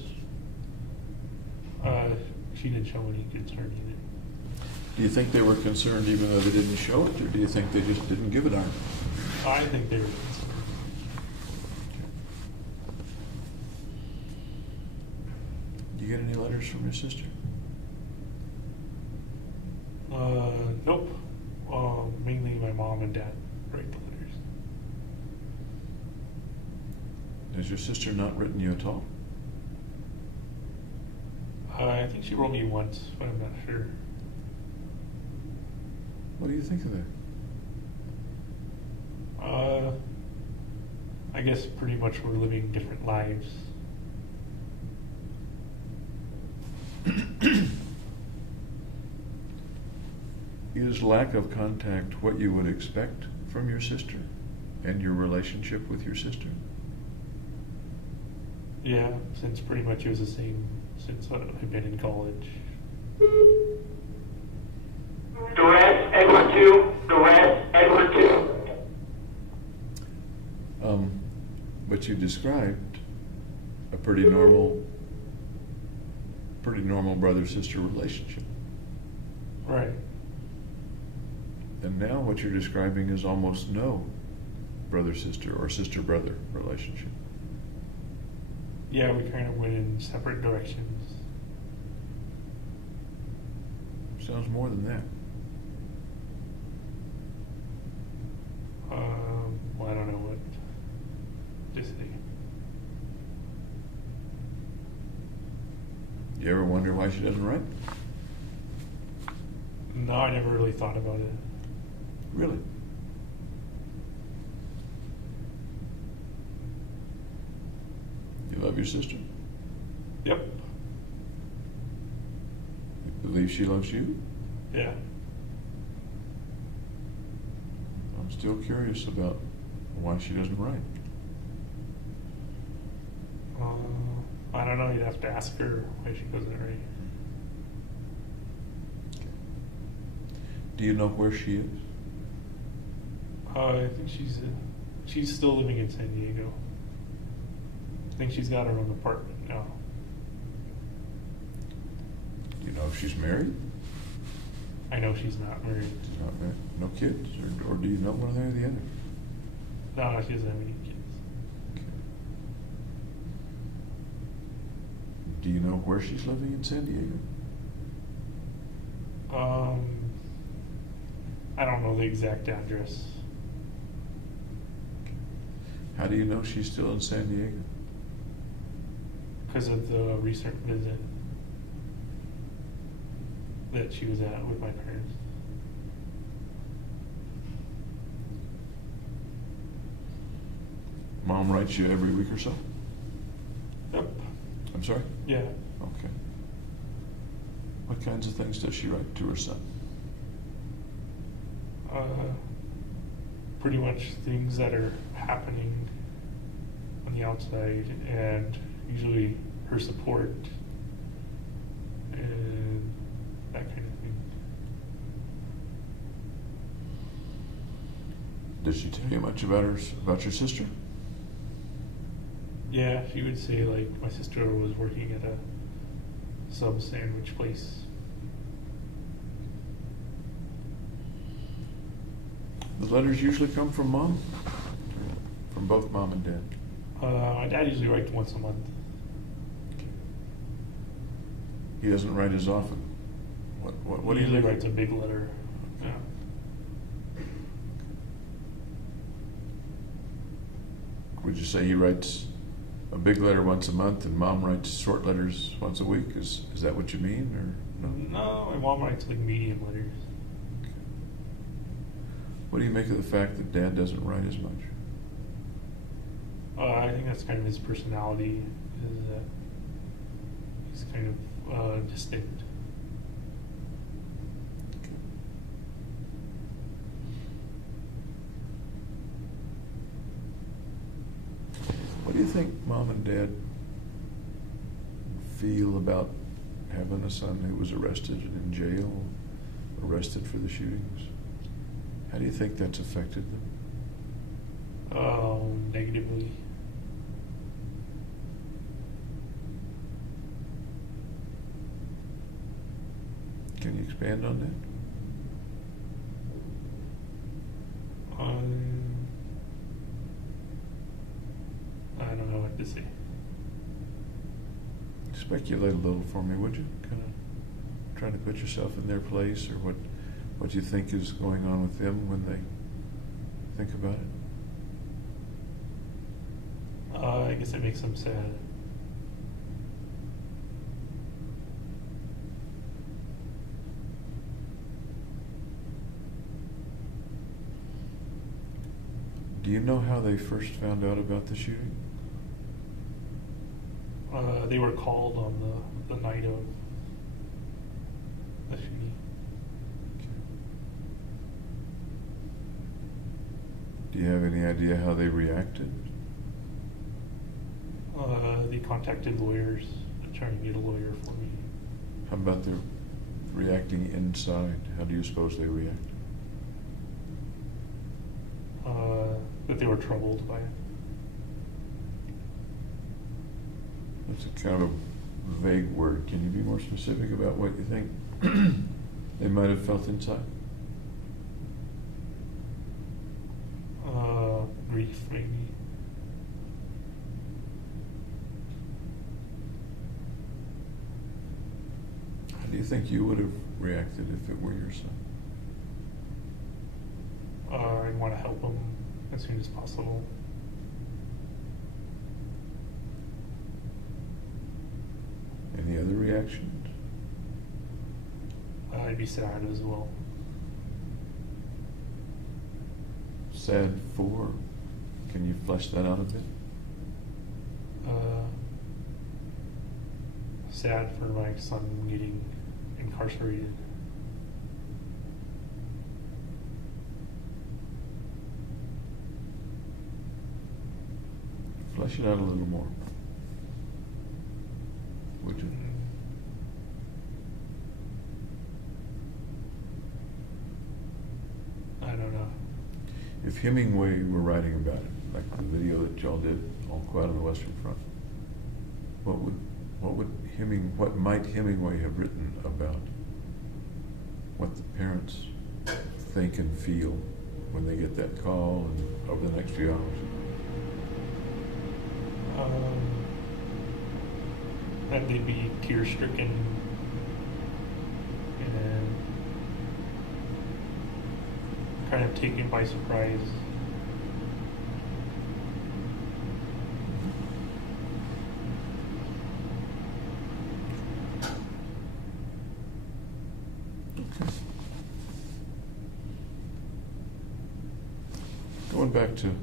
She didn't show any concern either. Do you think they were concerned even though they didn't show it, or do you think they just didn't give it on? I think they were concerned. Do you get any letters from your sister? Nope. Mainly my mom and dad write the letters. Has your sister not written you at all? I think she wrote me once, but I'm not sure. What do you think of that? I guess pretty much we're living different lives. Is lack of contact what you would expect from your sister and your relationship with your sister? Yeah, since pretty much it was the same since I've been in college. Duress, Edward 2. Duress, Edward 2. But you described a pretty normal brother-sister relationship. Right. And now what you're describing is almost no brother-sister or sister-brother relationship. Yeah, we kind of went in separate directions. Sounds more than that. Well, I don't know what to say. You ever wonder why she doesn't write? No, I never really thought about it. Really? You love your sister? Yep. You believe she loves you? Yeah. I'm still curious about why she doesn't write. I don't know. You'd have to ask her why she doesn't write. Do you know where she is? I think she's still living in San Diego. I think she's got her own apartment now. Do you know if she's married? I know she's not married. She's not married. No kids? Or do you know one or the other? No, she doesn't have any kids. Do you know where she's living in San Diego? I don't know the exact address. How do you know she's still in San Diego? Because of the recent visit that she was at with my parents. Mom writes you every week or so? Yep. I'm sorry? Yeah. Okay. What kinds of things does she write to her son? Pretty much things that are happening on the outside, and usually her support and that kind of thing. Does she tell you much about about your sister? Yeah, she would say like my sister was working at a sub sandwich place. The letters usually come from Mom? From both Mom and Dad? My dad usually writes once a month. He doesn't write as often. What He do you usually think? writes a big letter. Yeah. Would you say he writes a big letter once a month and Mom writes short letters once a week? Is that what you mean, or no? No, my mom writes like medium letters. What do you make of the fact that Dad doesn't write as much? I think that's kind of his personality. Is that he's kind of distinct. What do you think Mom and Dad feel about having a son who was arrested and in jail, arrested for the shootings? How do you think that's affected them? Negatively. Can you expand on I don't know what to say. that? Speculate a little for me, would you? Kind of trying to put yourself in their place, or what you think is going on with them when they think about it? I guess it makes them sad. Do you know how they first found out about the shooting? They were called on the night of the shooting. Do you have any idea how they reacted? They contacted lawyers to try and get a lawyer for me. How about their reacting inside? How do you suppose they react? That they were troubled by it. That's a kind of a vague word. Can you be more specific about what you think they might have felt inside? Grief, maybe. How do you think you would have reacted if it were your son? I'd want to help them as soon as possible. Any other reactions? I'd be sad as well. Sad for? Can you flesh that out a bit? Sad for my son getting incarcerated. Flesh it out a little more. Would you? I don't know. If Hemingway were writing about it, like the video that y'all did, All Quiet on the Western Front, what might Hemingway have written about what the parents think and feel when they get that call and over the next few hours? That they'd be tear-stricken and kind of taken by surprise. Okay. Going back to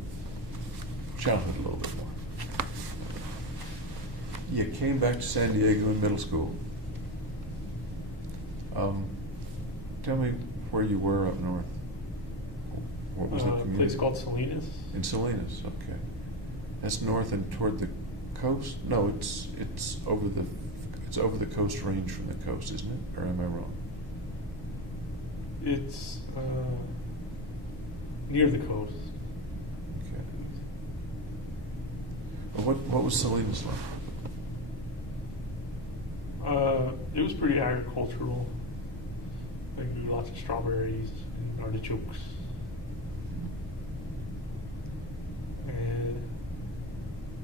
childhood a little bit more. You came back to San Diego in middle school. Tell me where you were up north. What was the A community? place called Salinas. In Salinas, okay. That's north and toward the coast? No, it's over the coast range from the coast, isn't it? Or am I wrong? It's near the coast. Okay. Well, what was Salinas like? It was pretty agricultural. Like we grew lots of strawberries and artichokes. And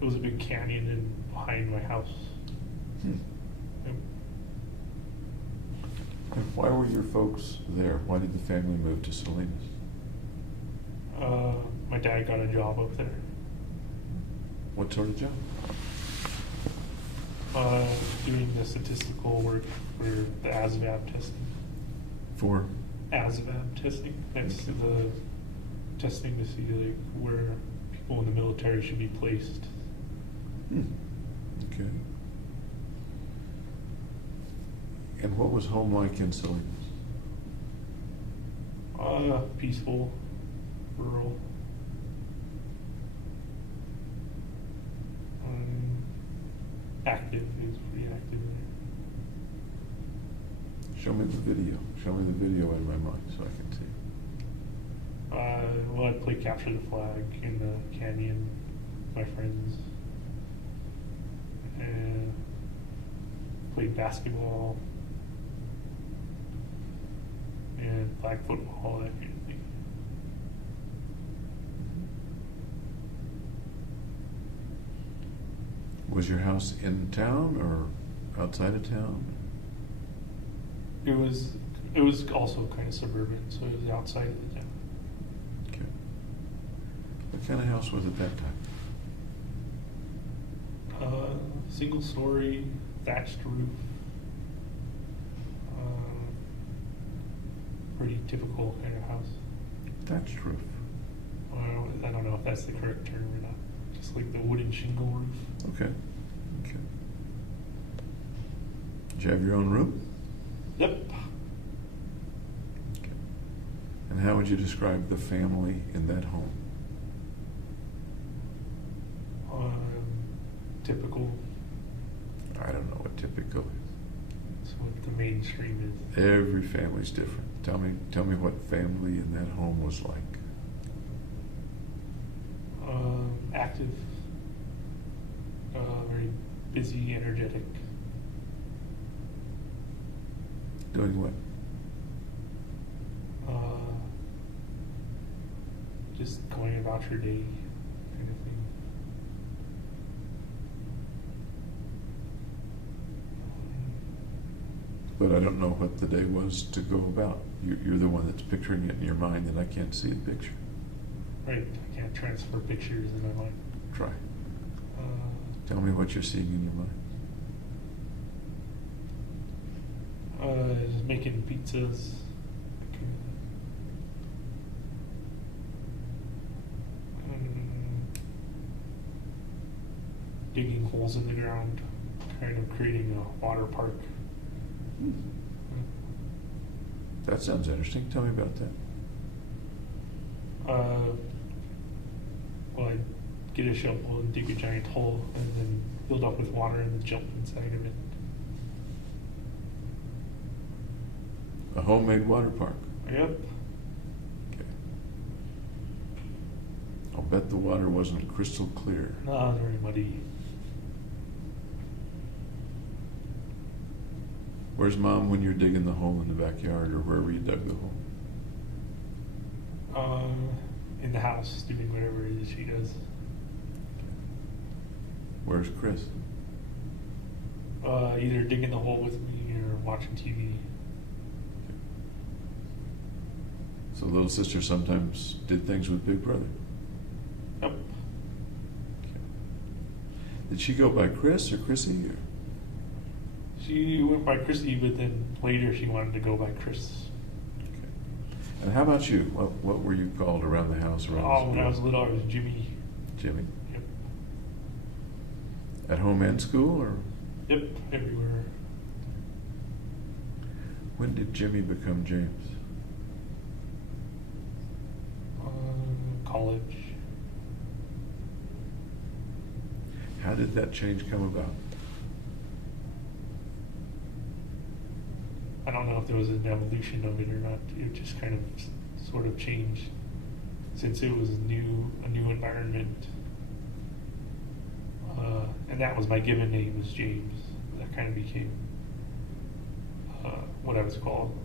it was a big canyon behind my house. Yep. And why were your folks there? Why did the family move to Salinas? My dad got a job up there. What sort of job? Doing the statistical work for the ASVAB testing. For? ASVAB testing. That's the testing to see like where people in the military should be placed. Okay. And what was home like in Salinas? Peaceful, rural. Active. It was pretty active there. Show me the video. Show me the video in my mind so I can see. Well, I played capture the flag in the canyon with my friends. And played basketball and flag football, that kind of thing. Was your house in town or outside of town? It was also kind of suburban, so it was outside of the town. Okay. What kind of house was it that time? Single story, thatched roof. Pretty typical kind of house. Thatched roof. I don't know if that's the correct term or not. Just like the wooden shingle roof. Okay. Okay. Did you have your own room? Yep. Okay. And how would you describe the family in that home? Typical. I don't know what typical is. That's what the mainstream is. Every family's different. Tell me what family in that home was like. Active. Very busy, energetic. Doing what? Just going about your day, kind of thing. But I don't know what the day was to go about. You're the one that's picturing it in your mind, and I can't see the picture. Right, I can't transfer pictures in my mind. Try. Tell me what you're seeing in your mind. Just making pizzas. Digging holes in the ground, kind of creating a water park. That sounds interesting. Tell me about that. Well, I'd get a shovel and dig a giant hole and then fill it up with water and then jump inside of it. A homemade water park. Yep. Okay. I'll bet the water wasn't crystal clear. No, very muddy. Where's Mom when you're digging the hole in the backyard or wherever you dug the In the house, doing whatever it is she does. Where's Chris? Either digging the hole with me or watching TV. So little sister sometimes did things with Big Brother. Yep. Okay. Did she go by Chris or Chrissy? Or? She went by Chrissy, but then later she wanted to go by Chris. Okay. And how about you? What were you called around the house? When I was little, I was Jimmy. Jimmy. Yep. At home and school, or? Yep, everywhere. When did Jimmy become James? College. How did that change come about? I don't know if there was an evolution of it or not. It just kind of sort of changed since it was a new environment. And that was my given name, was James. That kind of became what I was called.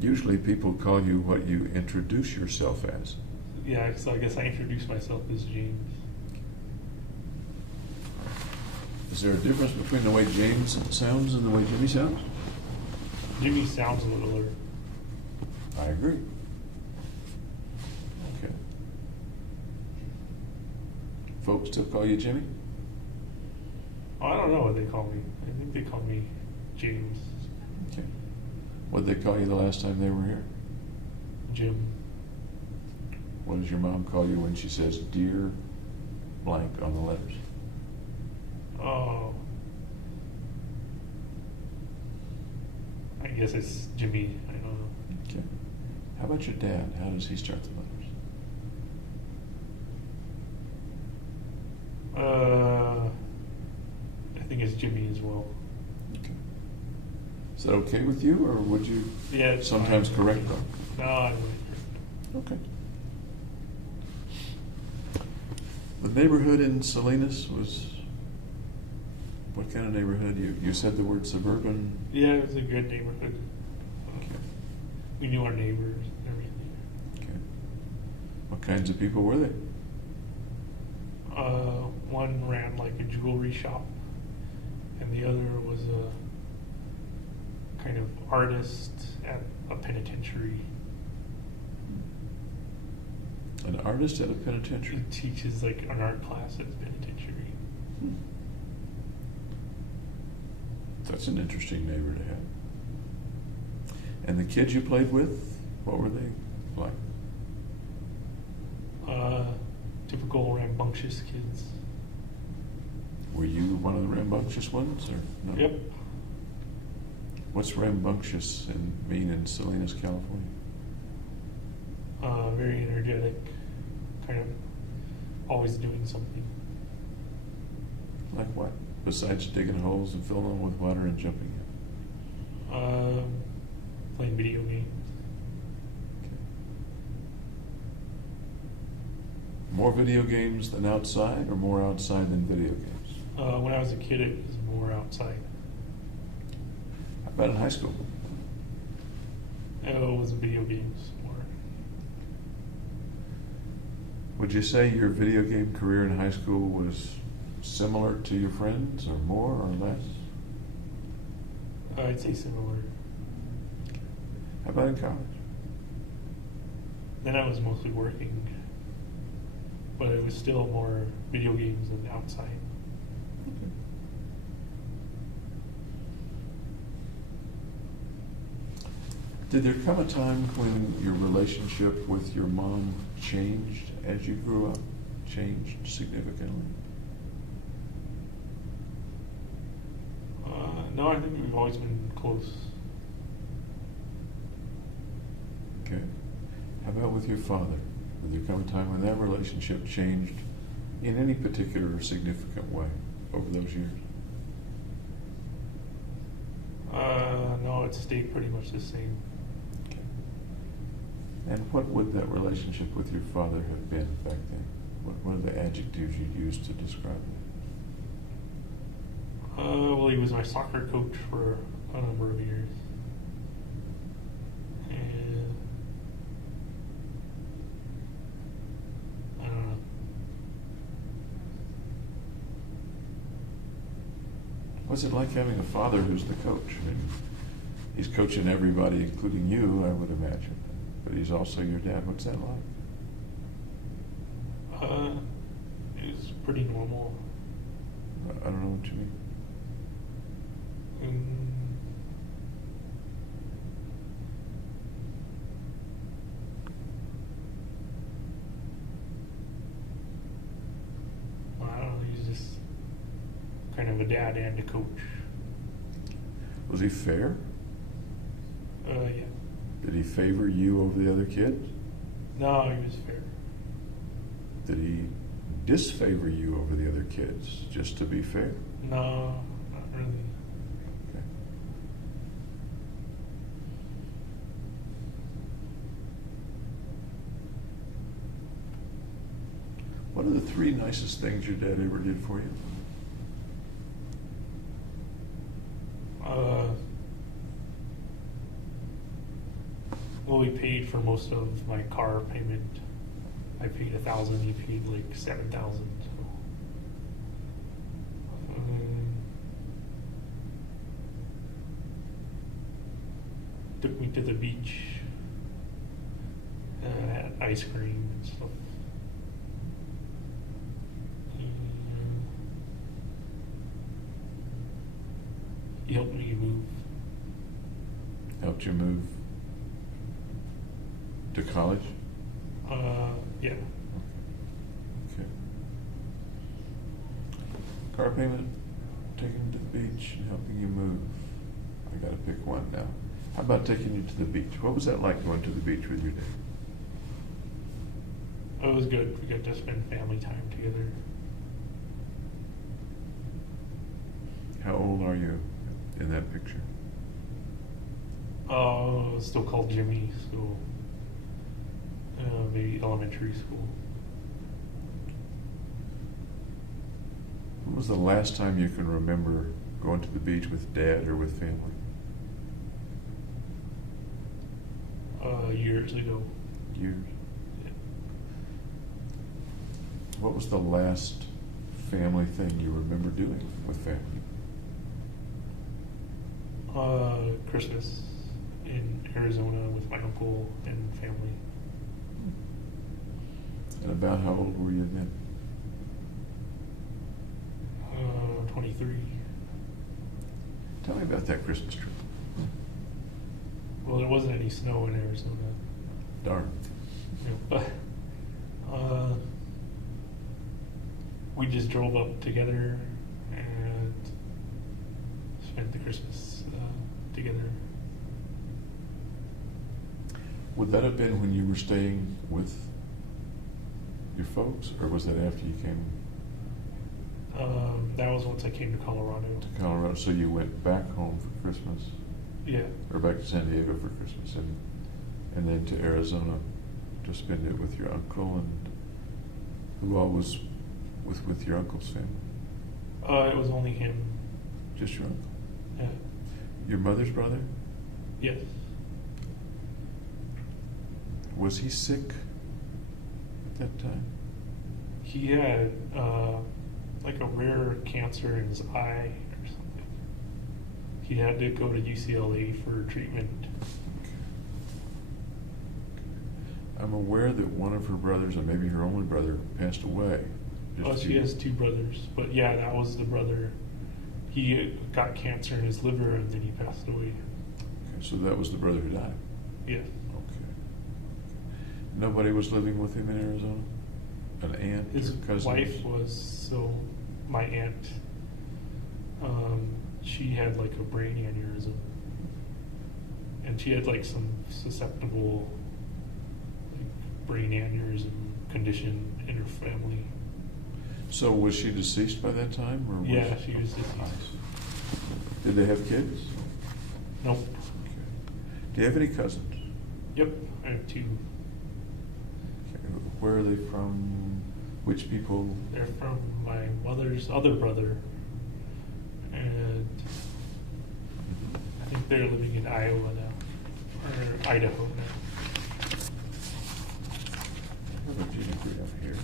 Usually people call you what you introduce yourself as. Yeah, so I guess I introduced myself as James. Is there a difference between the way James sounds and the way Jimmy sounds? Jimmy sounds littler. I agree. Okay. Folks still call you Jimmy? I don't know what they call me. I think they call me James. Okay. What did they call you the last time they were here? Jim. What does your mom call you when she says dear blank on the letters? Oh. I guess it's Jimmy. I don't know. Okay. How about your dad? How does he start the letters? I think it's Jimmy as well. Okay. Is that okay with you, or would you Yeah, it's sometimes fine. correct them? No, I wouldn't. Okay. The neighborhood in Salinas was, what kind of neighborhood? You said the word suburban. Yeah, it was a good neighborhood. Okay. We knew our neighbors and everything. Okay. What kinds of people were they? One ran like a jewelry shop, and the other was a kind of artist at a penitentiary. An artist at a He penitentiary. teaches like an art class at the penitentiary. That's an interesting neighbor to have. And the kids you played with, what were they like? Typical rambunctious kids. Were you one of the rambunctious ones, or no? Yep. What's rambunctious mean in Salinas, California? Very energetic, kind of always doing something. Like what? Besides digging holes and filling them with water and jumping in? Playing video games. Okay. More video games than outside, or more outside than video games? When I was a kid, it was more outside. How about in high school? It was video games more. Would you say your video game career in high school was similar to your friends, or more or less? I'd say similar. How about in college? Then I was mostly working, but it was still more video games than outside. Did there come a time when your relationship with your mom changed as you grew up? Changed significantly? No, I think we've always been close. Okay. How about with your father? Did there come a time when that relationship changed in any particular significant way over those years? No, it stayed pretty much the same. Okay. And what would that relationship with your father have been back then? What are the adjectives you used to describe it? Well, he was my soccer coach for a number of years. And What's it like having a father who's the coach? I mean, he's coaching everybody, including you, I would imagine. But he's also your dad. What's that like? It's pretty normal. I don't know what you mean. Well, I don't know. He's just kind of a dad and a coach. Was he fair? Yeah. Did he favor you over the other kids? No, he was fair. Did he disfavor you over the other kids, just to be fair? No, not really. Okay. What are the 3 nicest things your dad ever did for you? Well, we paid for most of my car payment. I paid $1,000. He paid like $7,000. So. Took me to the beach. Had ice cream and stuff. He helped me move. Helped you move to college? Yeah. Okay. Car payment, taking you to the beach, and helping you move. I gotta pick one now. How about taking you to the beach? What was that like going to the beach with your dad? It was good. We got to spend family time together. How old are you in that picture? Still called Jimmy, so maybe elementary school. When was the last time you can remember going to the beach with dad or with family? Years ago. Years. Yeah. What was the last family thing you remember doing with family? Christmas in Arizona with my uncle and family. And about how old were you then? 23. Tell me about that Christmas trip. Well, there wasn't any snow in Arizona. Darn. But we just drove up together and spent the Christmas together. Would that have been when you were staying with your folks, or was that after you came That was once I came to Colorado. to Colorado? So you went back home for Christmas, Yeah. or back to San Diego for Christmas, and then to Arizona to spend it with your uncle, and who all was with your uncle's family? It was only him. Just your uncle? Yeah. Your mother's brother? Yes. Was he sick at that time? He had like a rare cancer in his eye or something. He had to go to UCLA for treatment. I'm aware that one of her brothers, or maybe her only brother, passed away. She has 2 brothers, but yeah, that was the brother. He got cancer in his liver and then he passed away. Okay, so that was the brother who died. Yeah. Okay. Nobody was living with him in Arizona? An aunt His or cousin? wife was, so my aunt, she had like a brain aneurysm. And she had like some susceptible like brain aneurysm condition in her family. So was she deceased by that time? Or Yeah, she was deceased. Did they have kids? Nope. Okay. Do you have any cousins? Yep, I have 2. Okay. Where are they from? Which people? They're from my mother's other brother. And I think they're living in Iowa now. Or Idaho now. I have a genealogy up here.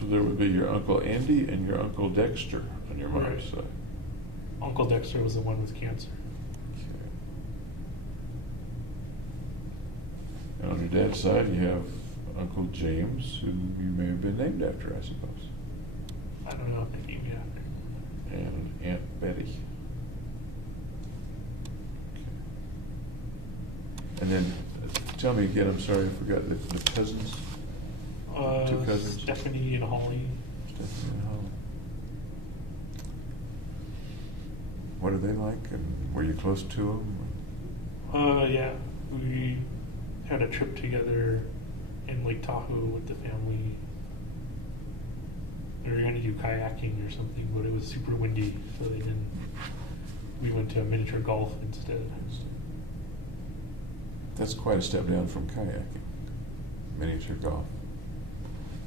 So there would be your Uncle Andy and your Uncle Dexter on your mom's Right. side. Uncle Dexter was the one with cancer. Okay. And on your dad's side, you have Uncle James, who you may have been named after, I suppose, I don't know if they named me after. and Aunt Betty. Okay. And then, tell me again, I'm sorry, I forgot the cousins? Two cousins? Stephanie and Holly. Stephanie and Holly. What are they like, and were you close to them? Yeah, we had a trip together in Lake Tahoe with the family. We were going to do kayaking or something, but it was super windy, so they didn't. We went to miniature golf instead. That's quite a step down from kayaking. Miniature golf.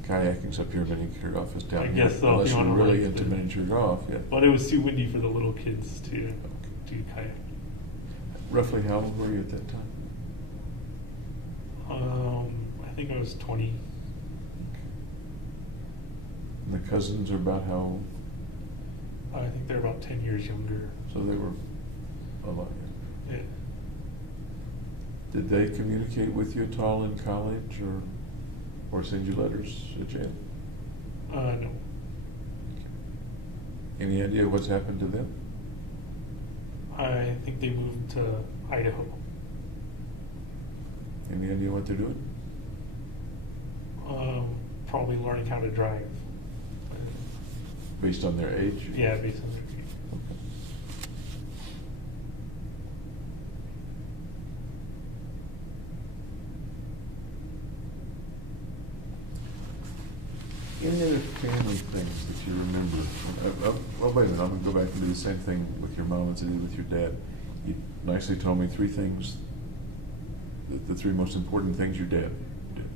Kayaking's up here, miniature golf is down I here. guess so, Unless if you you're wanna really ride into the- miniature golf, yeah. But it was too windy for the little kids to do kayaking. Roughly how old were you at that time? I think I was 20. And the cousins are about how old? I think they're about 10 years younger. So they were a lot younger. Yeah. Did they communicate with you at all in college or send you letters at jail? No. Any idea what's happened to them? I think they moved to Idaho. Any idea what they're doing? Probably learning how to drive. Based on their age? Yeah, based on their age. Any other family things that you remember? Well, wait a minute, I'm gonna go back and do the same thing with your mom as I did with your dad. You nicely told me three things, the three most important things your dad did.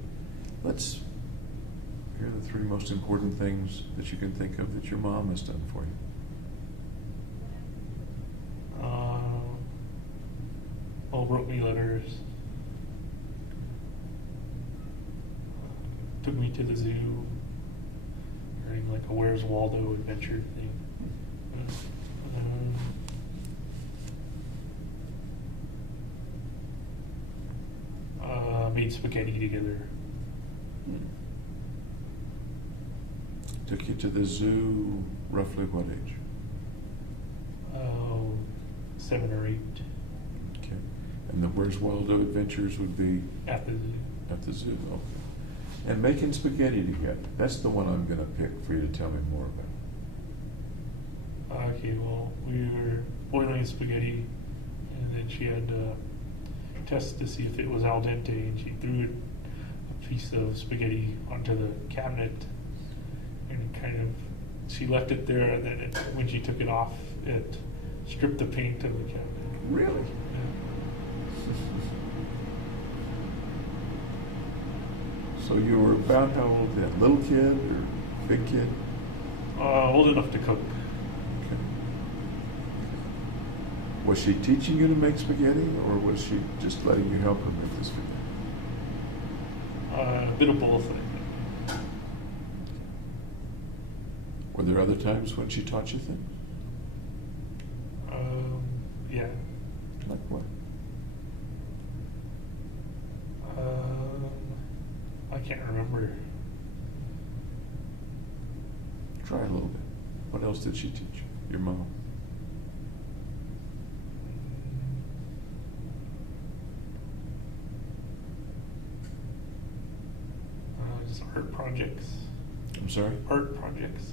Let's hear the three most important things that you can think of that your mom has done for you. Well, wrote me letters. Took me to the zoo. During like a Where's Waldo adventure thing. Made spaghetti together. Took you to the zoo, roughly what age? 7 or 8 Okay. And the Where's Waldo adventures would be at the zoo. at the zoo, okay. And making spaghetti together, that's the one I'm gonna pick for you to tell me more about. Okay, well, we were boiling spaghetti, and then she had to test to see if it was al dente, and she threw a piece of spaghetti onto the cabinet, and she left it there, and then when she took it off, it stripped the paint of the cabinet. Really? Yeah. So you were about how old then? Little kid or big kid? Old enough to cook. Okay. Was she teaching you to make spaghetti, or was she just letting you help her make the spaghetti? A bit of both, I think. Were there other times when she taught you things? Yeah. Like what? I can't remember. Try a little bit. What else did she teach you? Your mom? Just art projects. I'm sorry? Art projects.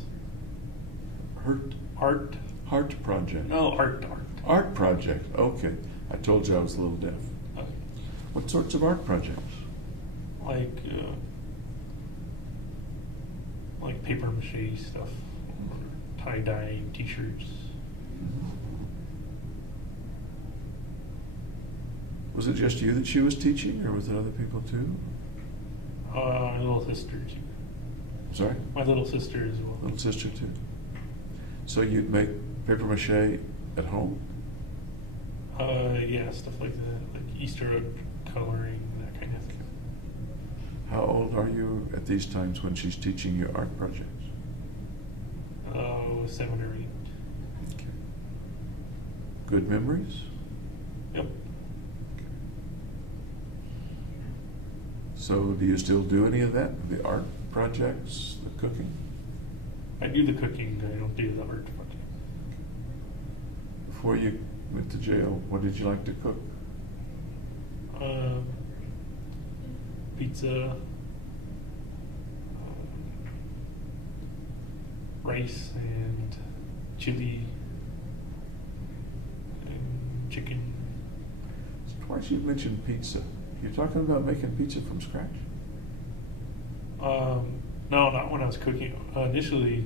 Hurt? Art. Heart project. No, art. Art project. Okay. I told you I was a little deaf. What sorts of art projects? Like paper mache stuff, or tie dye T-shirts. Was it just you that she was teaching, or was it other people too? My little sister too. Sorry? My little sister as well. Little sister too. So you'd make paper mache at home? Yeah, stuff like that, like Easter egg coloring, that kind of thing. How old are you at these times when she's teaching you art projects? 7 or 8. Okay. Good memories? Yep. So do you still do any of that? The art projects, the cooking? I do the cooking, I don't do the art project. Before you went to jail, what did you like to cook? Pizza, rice and chili and chicken. Twice you've mentioned pizza. You're talking about making pizza from scratch? No, not when I was cooking. Initially,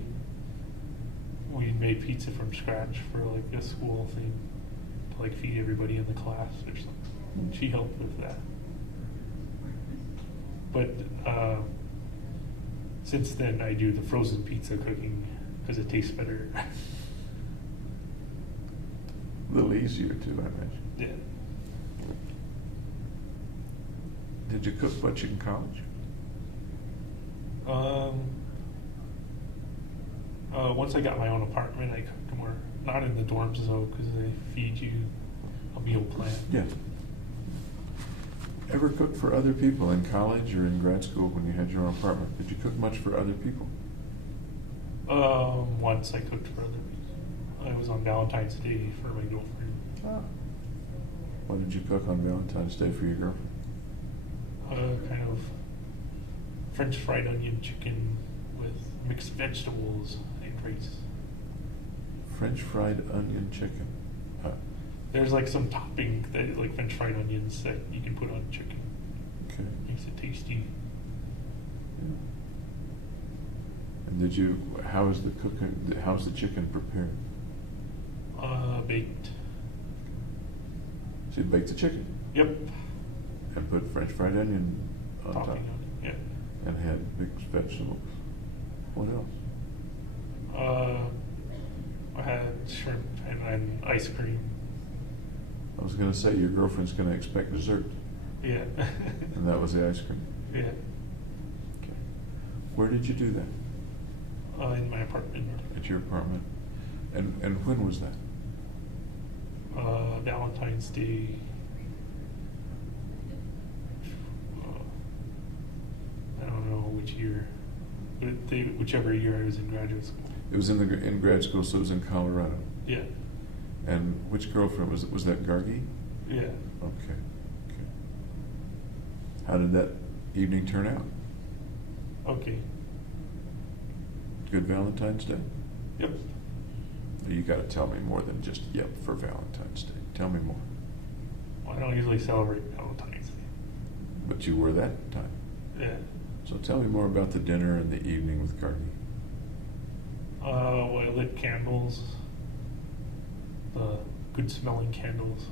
we made pizza from scratch for like a school thing to like feed everybody in the class or something. She helped with that. But since then, I do the frozen pizza cooking because it tastes better. A little easier too, I imagine. Yeah. Did you cook much in college? Once I got my own apartment, I cooked more. Not in the dorms though, because they feed you a meal plan. Yeah. Ever cook for other people in college or in grad school when you had your own apartment? Did you cook much for other people? Once I cooked for other people. I was on Valentine's Day for my girlfriend. Ah. What did you cook on Valentine's Day for your girlfriend? Kind of French fried onion chicken with mixed vegetables and rice. French fried onion chicken. There's like some topping that like French fried onions that you can put on chicken. Okay. Makes it tasty. Yeah. And did you? How's the cooking? How's the chicken prepared? Baked. So you baked the chicken Yep. and put French fried onion on Topping top, on it. Yeah. and had mixed vegetables. What else? I had shrimp and ice cream. I was going to say your girlfriend's going to expect dessert, Yeah. and that was the ice cream. Yeah. Okay. Where did you do that? In my apartment. At your apartment. And when was that? Valentine's Day. I don't know which year, but whichever year I was in graduate school. It was in grad school, so it was in Colorado. Yeah. And which girlfriend was it? Was that Gargi? Yeah. Okay. Okay. How did that evening turn out? Okay. Good Valentine's Day? Yep. You got to tell me more than just yep for Valentine's Day. Tell me more. Well, I don't usually celebrate Valentine's Day. But you were that time. Yeah. So tell me more about the dinner and the evening with Gargi. Well, I lit candles. The good smelling candles.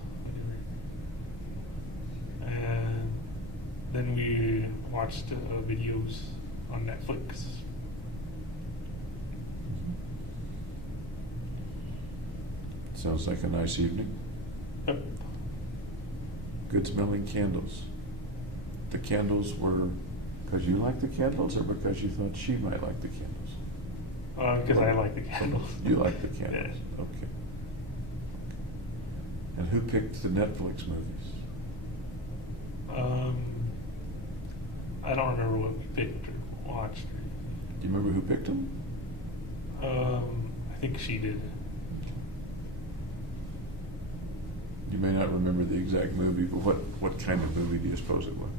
And then we watched videos on Netflix. Sounds like a nice evening. Yep. Good smelling candles. The candles were because you liked the candles or because you thought she might like the candles? Because I like the candles. You like the candles. Yeah. Okay. And who picked the Netflix movies? I don't remember what we picked or watched. Do you remember who picked them? I think she did. You may not remember the exact movie, but what kind of movie do you suppose it was?